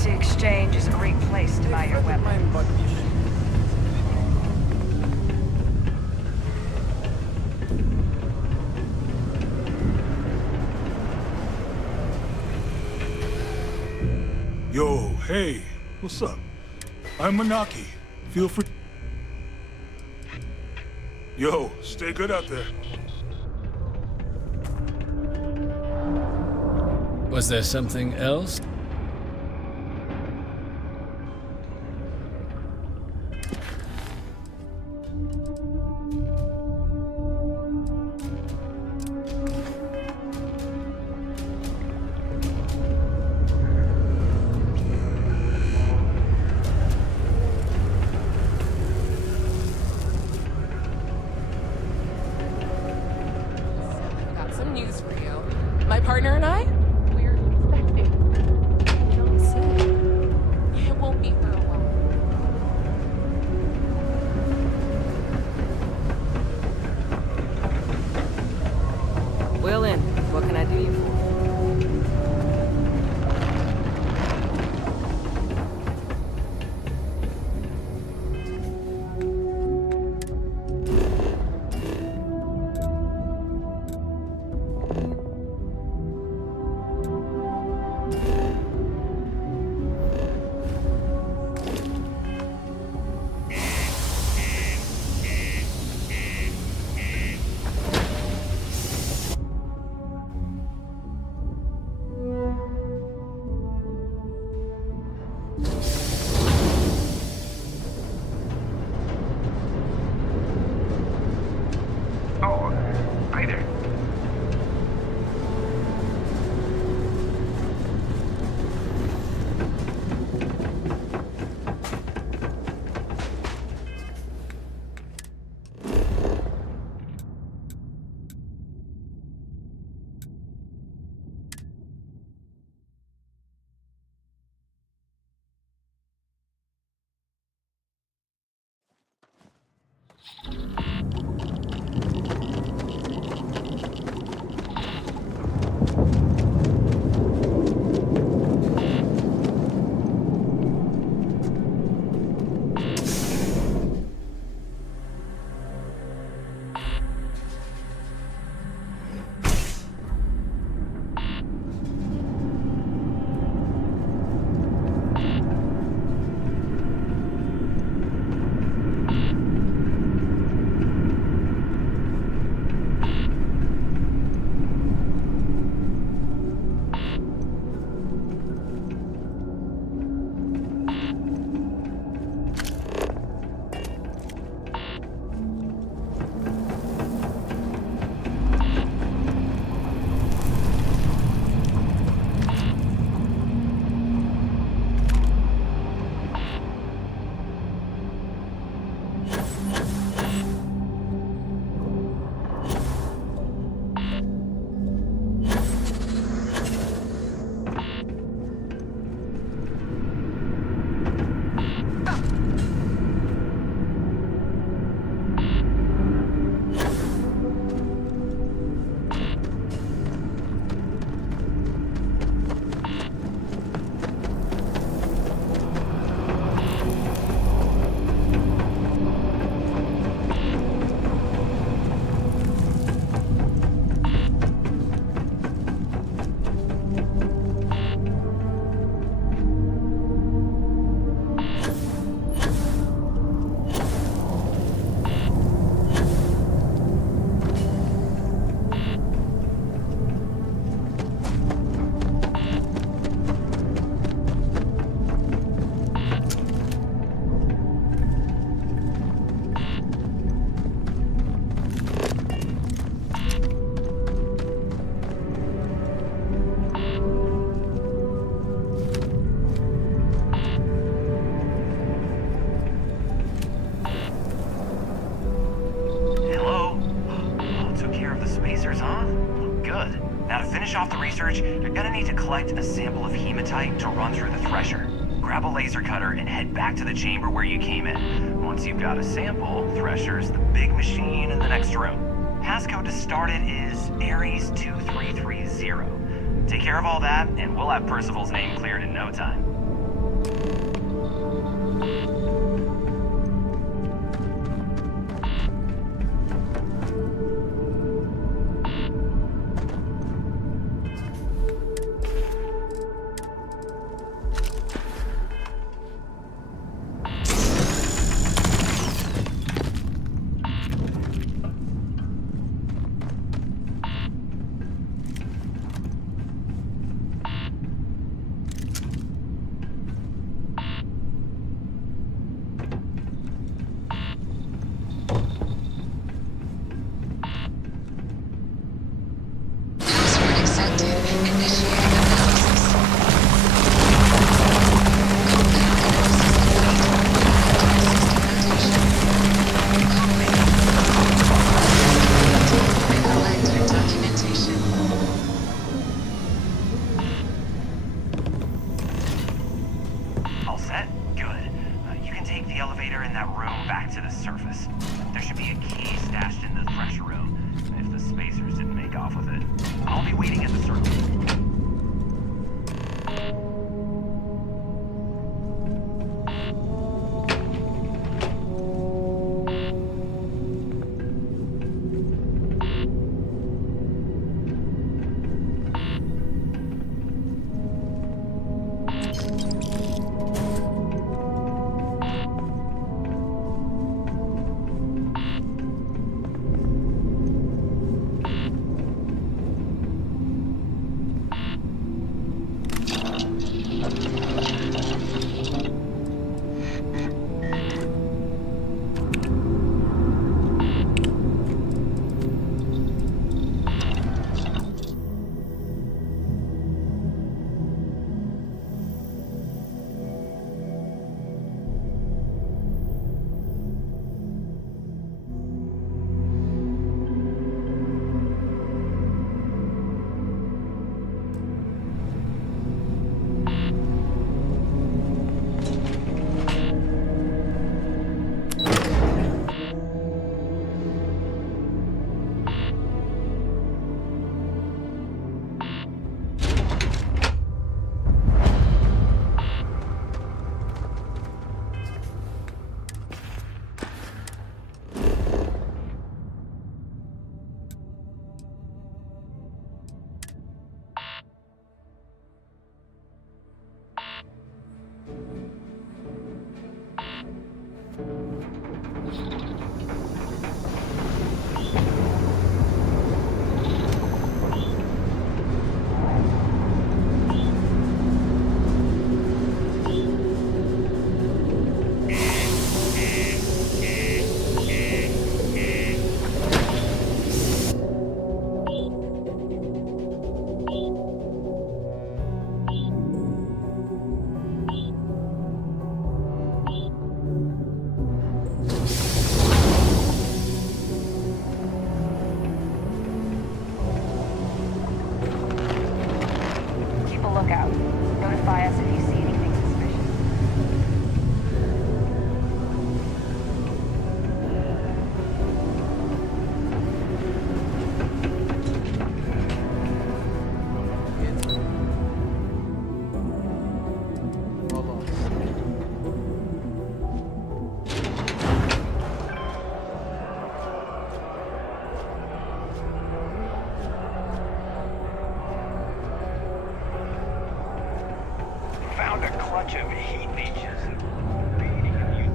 Exchange is a great place to buy your weapon. Yo, hey, what's up? I'm Manaki. Feel free. Yo, stay good out there. Was there something else? Got some news for you. My partner and I, we're expecting. Now, to finish off the research, you're gonna need to collect a sample of hematite to run through the thresher. Grab a laser cutter and head back to the chamber where you came in. Once you've got a sample, thresher's the big machine in the next room. Passcode to start it is Ares 2330. Take care of all that, and we'll have Percival's name cleared in no time. All set? Good. You can take the elevator in that room back to the surface. There should be a key stashed in the thresher room, if the spacers didn't make off with it. I'll be waiting at the circle.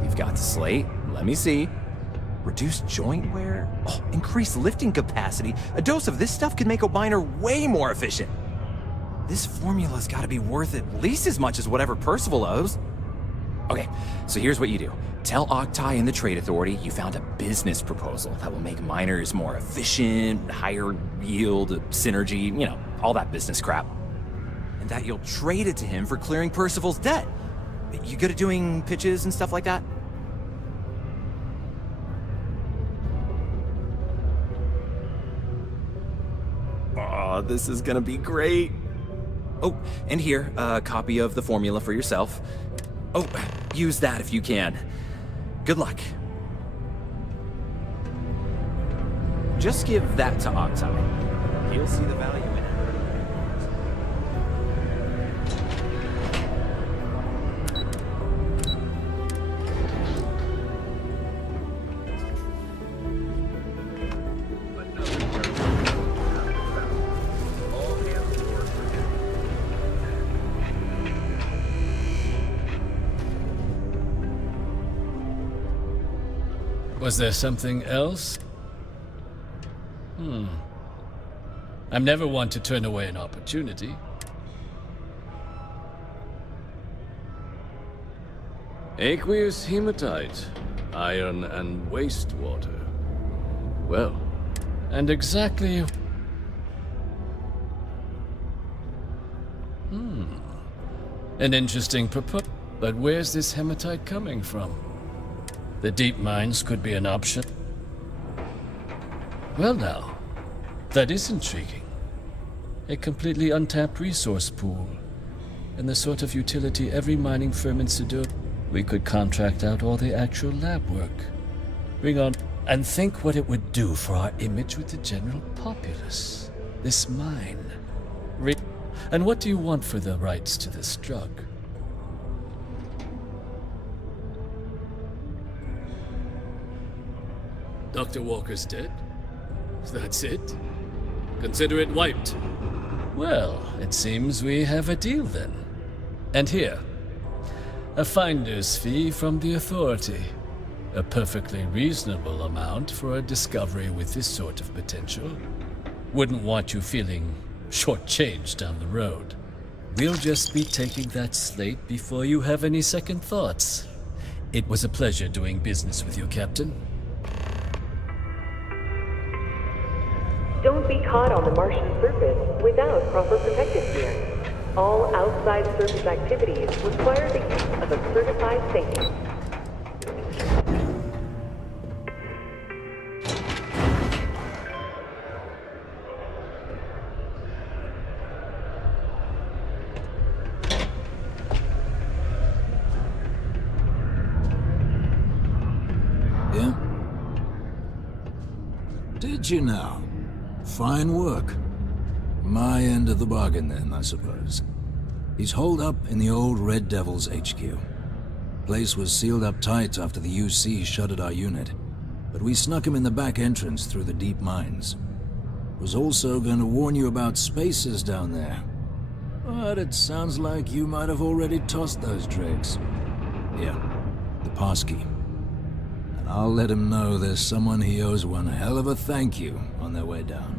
You've got the slate. Let me see. Reduced joint wear? Oh, increased lifting capacity. A dose of this stuff could make a miner way more efficient. This formula's gotta be worth at least as much as whatever Percival owes. Okay, so here's what you do. Tell Octai and the Trade Authority you found a business proposal that will make miners more efficient, higher yield, synergy, you know, all that business crap. And that you'll trade it to him for clearing Percival's debt. You good at doing pitches and stuff like that? Oh, this is gonna be great. Oh, and here, a copy of the formula for yourself. Oh, use that if you can. Good luck. Just give that to Octai. He'll see the value in it. Was there something else? I'm never one to turn away an opportunity. Aqueous hematite, iron and wastewater. Well, and exactly... An interesting proposal. But where's this hematite coming from? The deep mines could be an option. Well now, that is intriguing. A completely untapped resource pool, and the sort of utility every mining firm in Sidonia. We could contract out all the actual lab work. Bring on, and think what it would do for our image with the general populace. This mine. And what do you want for the rights to this drug? Dr. Walker's dead? That's it? Consider it wiped. Well, it seems we have a deal then. And here, a finder's fee from the authority. A perfectly reasonable amount for a discovery with this sort of potential. Wouldn't want you feeling shortchanged down the road. We'll just be taking that slate before you have any second thoughts. It was a pleasure doing business with you, Captain. Don't be caught on the Martian surface without proper protective gear. All outside surface activities require the use of a certified safety. Yeah? Did you now? Fine work. My end of the bargain then, I suppose. He's holed up in the old Red Devil's HQ. Place was sealed up tight after the UC shuttered our unit, but we snuck him in the back entrance through the deep mines. Was also going to warn you about spaces down there. But it sounds like you might have already tossed those dregs. Here, the passkey. And I'll let him know there's someone he owes one hell of a thank you on their way down.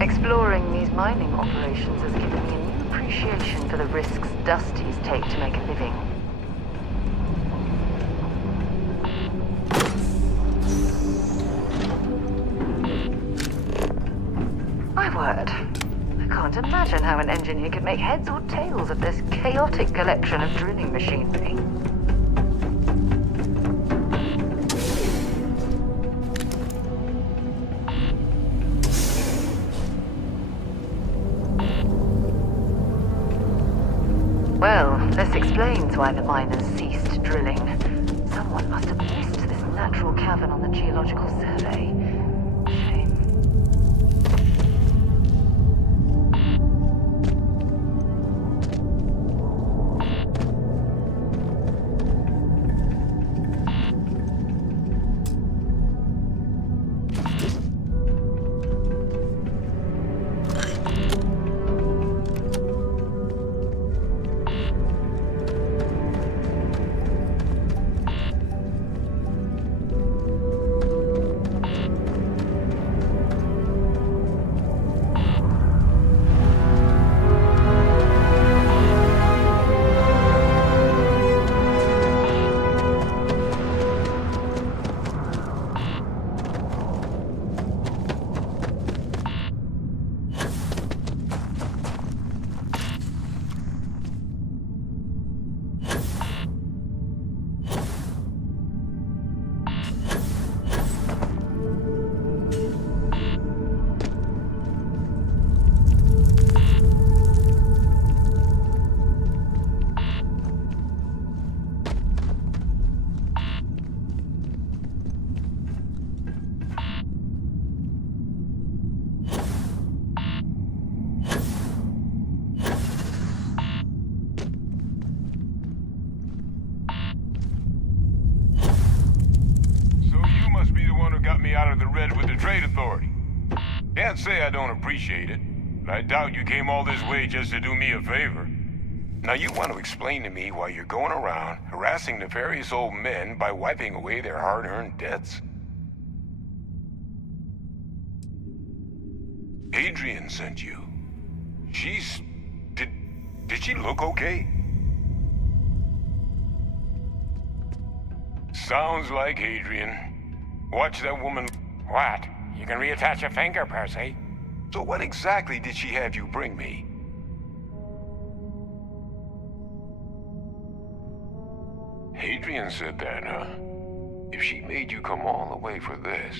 Exploring these mining operations has given me a new appreciation for the risks Dusties take to make a living. My word, I can't can't imagine how an engineer could make heads or tails of this chaotic collection of drilling machinery. Well, this explains why the miners ceased drilling. Someone must have missed this natural cavern on the geological survey. Shame. Trade Authority. Can't say I don't appreciate it, but I doubt you came all this way just to do me a favor. Now you want to explain to me why you're going around harassing nefarious old men by wiping away their hard-earned debts? Adrian sent you. She's... Did she look okay? Sounds like Adrian. Watch that woman... What? You can reattach a finger, Percy. So what exactly did she have you bring me? Adrian said that, huh? If she made you come all the way for this...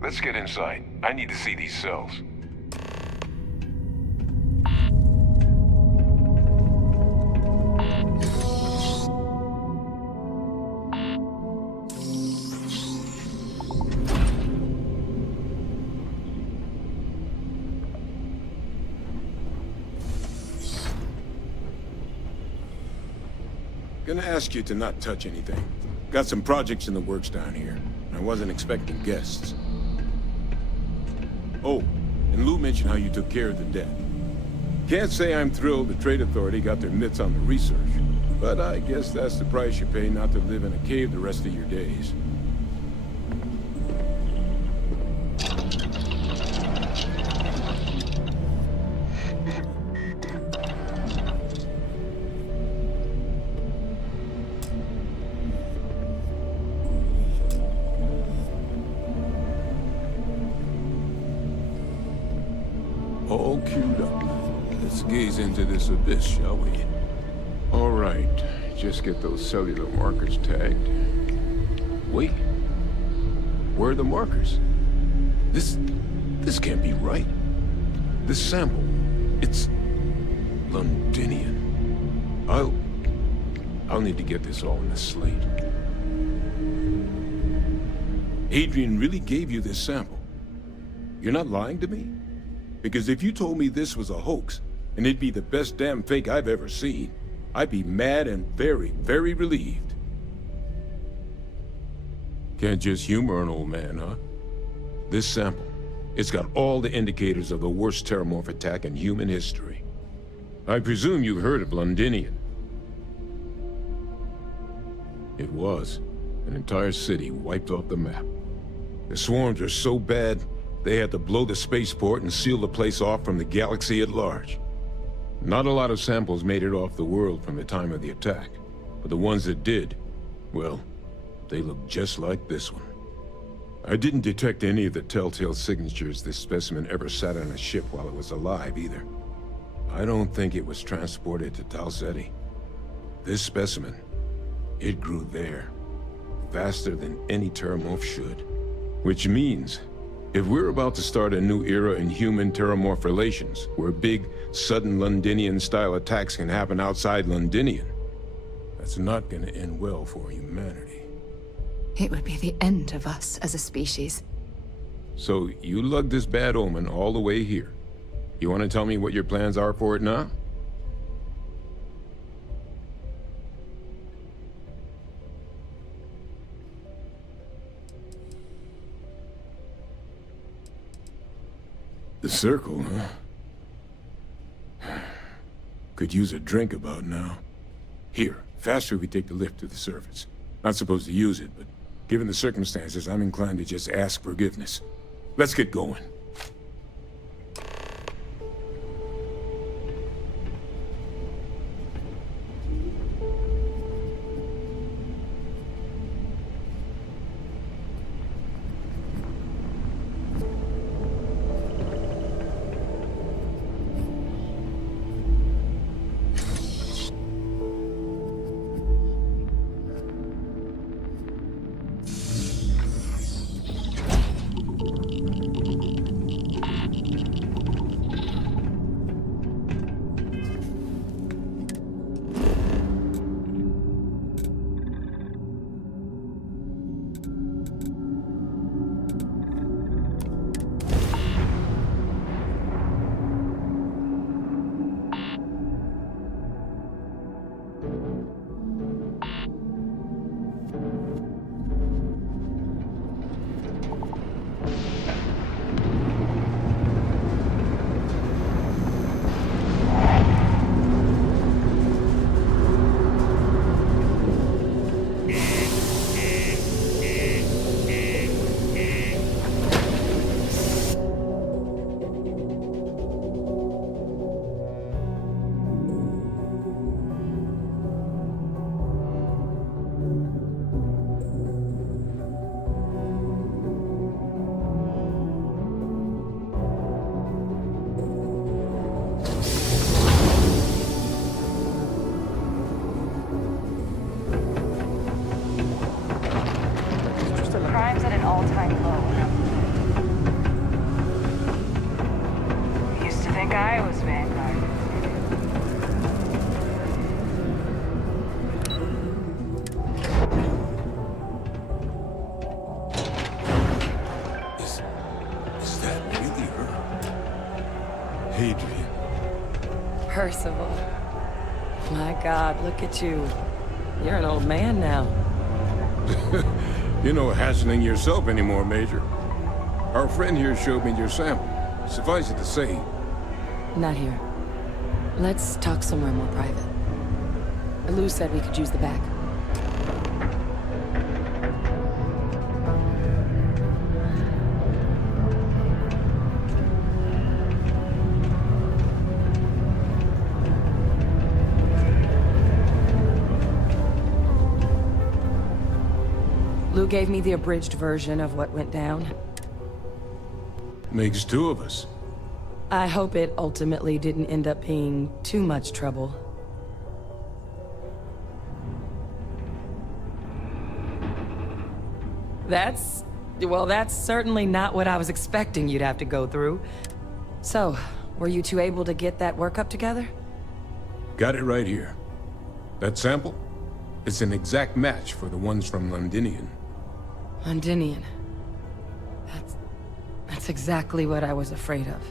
Let's get inside. I need to see these cells. Gonna ask you to not touch anything. Got some projects in the works down here. I wasn't expecting guests. Oh, and Lou mentioned how you took care of the debt. Can't say I'm thrilled the Trade Authority got their mitts on the research, but I guess that's the price you pay not to live in a cave the rest of your days. All queued up. Let's gaze into this abyss, shall we? All right. Just get those cellular markers tagged. Wait. Where are the markers? This can't be right. This sample, it's Londinian. I'll need to get this all in a slate. Adrian really gave you this sample. You're not lying to me? Because if you told me this was a hoax, and it'd be the best damn fake I've ever seen, I'd be mad and very, very relieved. Can't just humor an old man, huh? This sample, it's got all the indicators of the worst terramorph attack in human history. I presume you've heard of Londinian. It was an entire city wiped off the map. The swarms were so bad, they had to blow the spaceport and seal the place off from the galaxy at large. Not a lot of samples made it off the world from the time of the attack, but the ones that did, well, they look just like this one. I didn't detect any of the telltale signatures this specimen ever sat on a ship while it was alive, either. I don't think it was transported to Tal Ceti. This specimen, it grew there, faster than any Terramorph should. Which means, if we're about to start a new era in human-Terramorph relations, where big, sudden Londinian-style attacks can happen outside Londinian, that's not gonna end well for humanity. It would be the end of us as a species. So, you lugged this bad omen all the way here. You want to tell me what your plans are for it now? The circle, huh? Could use a drink about now. Here, faster we take the lift to the surface. Not supposed to use it, but given the circumstances, I'm inclined to just ask forgiveness. Let's get going. Crime's at an all-time low. Used to think I was Vanguard. Is that really her? Hadrian. Percival. My God, look at you. You're an old man now. You're no hatchling yourself anymore, Major. Our friend here showed me your sample. Suffice it to say... Not here. Let's talk somewhere more private. Lou said we could use the back. Lou gave me the abridged version of what went down. Makes two of us. I hope it ultimately didn't end up being too much trouble. That's certainly not what I was expecting you'd have to go through. So, were you two able to get that workup together? Got it right here. That sample? It's an exact match for the ones from Londinian. Londinian. That's exactly what I was afraid of.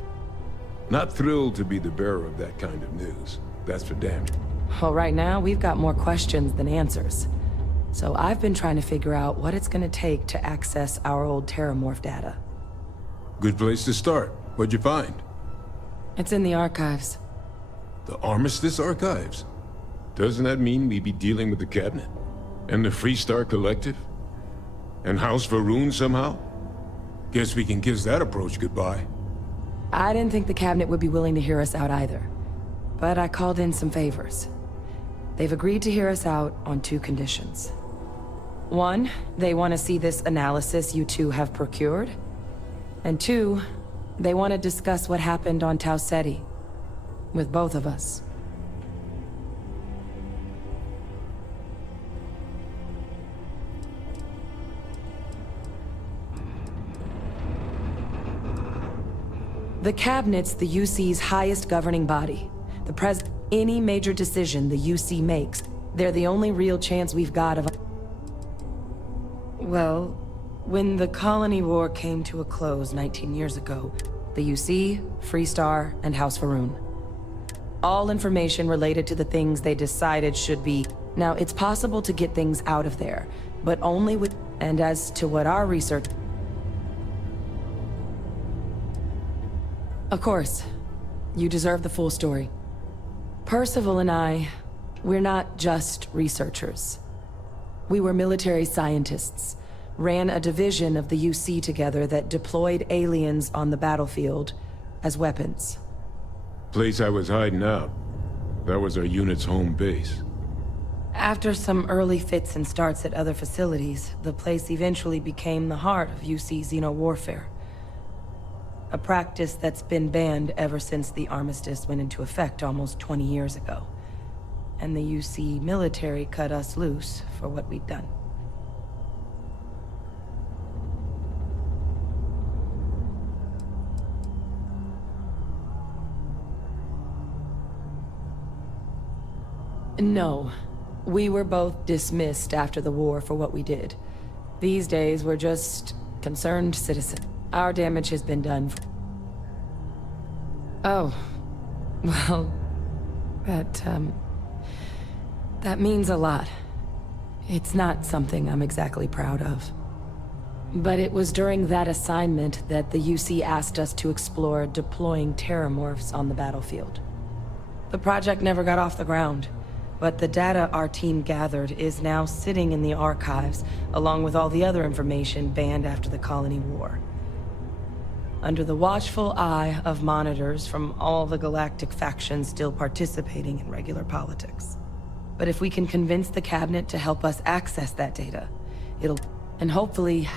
Not thrilled to be the bearer of that kind of news. That's for damn sure. Well, right now, we've got more questions than answers. So I've been trying to figure out what it's gonna take to access our old Terramorph data. Good place to start. What'd you find? It's in the archives. The Armistice Archives? Doesn't that mean we'd be dealing with the Cabinet? And the Freestar Collective? And House Varun somehow? Guess we can kiss that approach goodbye. I didn't think the Cabinet would be willing to hear us out either. But I called in some favors. They've agreed to hear us out on 2 conditions. One, they want to see this analysis you two have procured. And two, they want to discuss what happened on Tau Ceti. With both of us. The Cabinet's the UC's highest governing body. Any major decision the UC makes, they're the only real chance we've got of... Well, when the Colony War came to a close 19 years ago, the UC, Freestar, and House Faroon. All information related to the things they decided should be... Now, it's possible to get things out of there, but only with... And as to what our research... Of course, you deserve the full story. Percival and I, we're not just researchers. We were military scientists, ran a division of the UC together that deployed aliens on the battlefield as weapons. Place I was hiding out. That was our unit's home base. After some early fits and starts at other facilities, the place eventually became the heart of UC xeno-warfare. A practice that's been banned ever since the armistice went into effect almost 20 years ago. And the UC military cut us loose for what we'd done. No. We were both dismissed after the war for what we did. These days, we're just concerned citizens. Our damage has been done. Oh. Well, that means a lot. It's not something I'm exactly proud of. But it was during that assignment that the UC asked us to explore deploying terramorphs on the battlefield. The project never got off the ground, but the data our team gathered is now sitting in the archives, along with all the other information banned after the Colony War. Under the watchful eye of monitors from all the galactic factions still participating in regular politics. But if we can convince the Cabinet to help us access that data, it'll... and hopefully...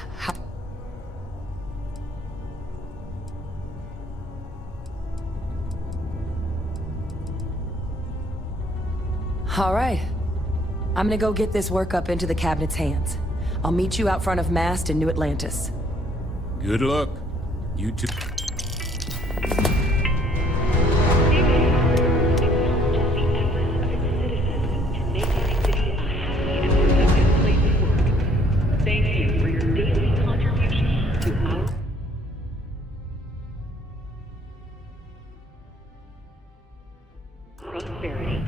All right. I'm gonna go get this work up into the Cabinet's hands. I'll meet you out front of Mast in New Atlantis. Good luck. You too. Thank you for your daily contribution to our prosperity.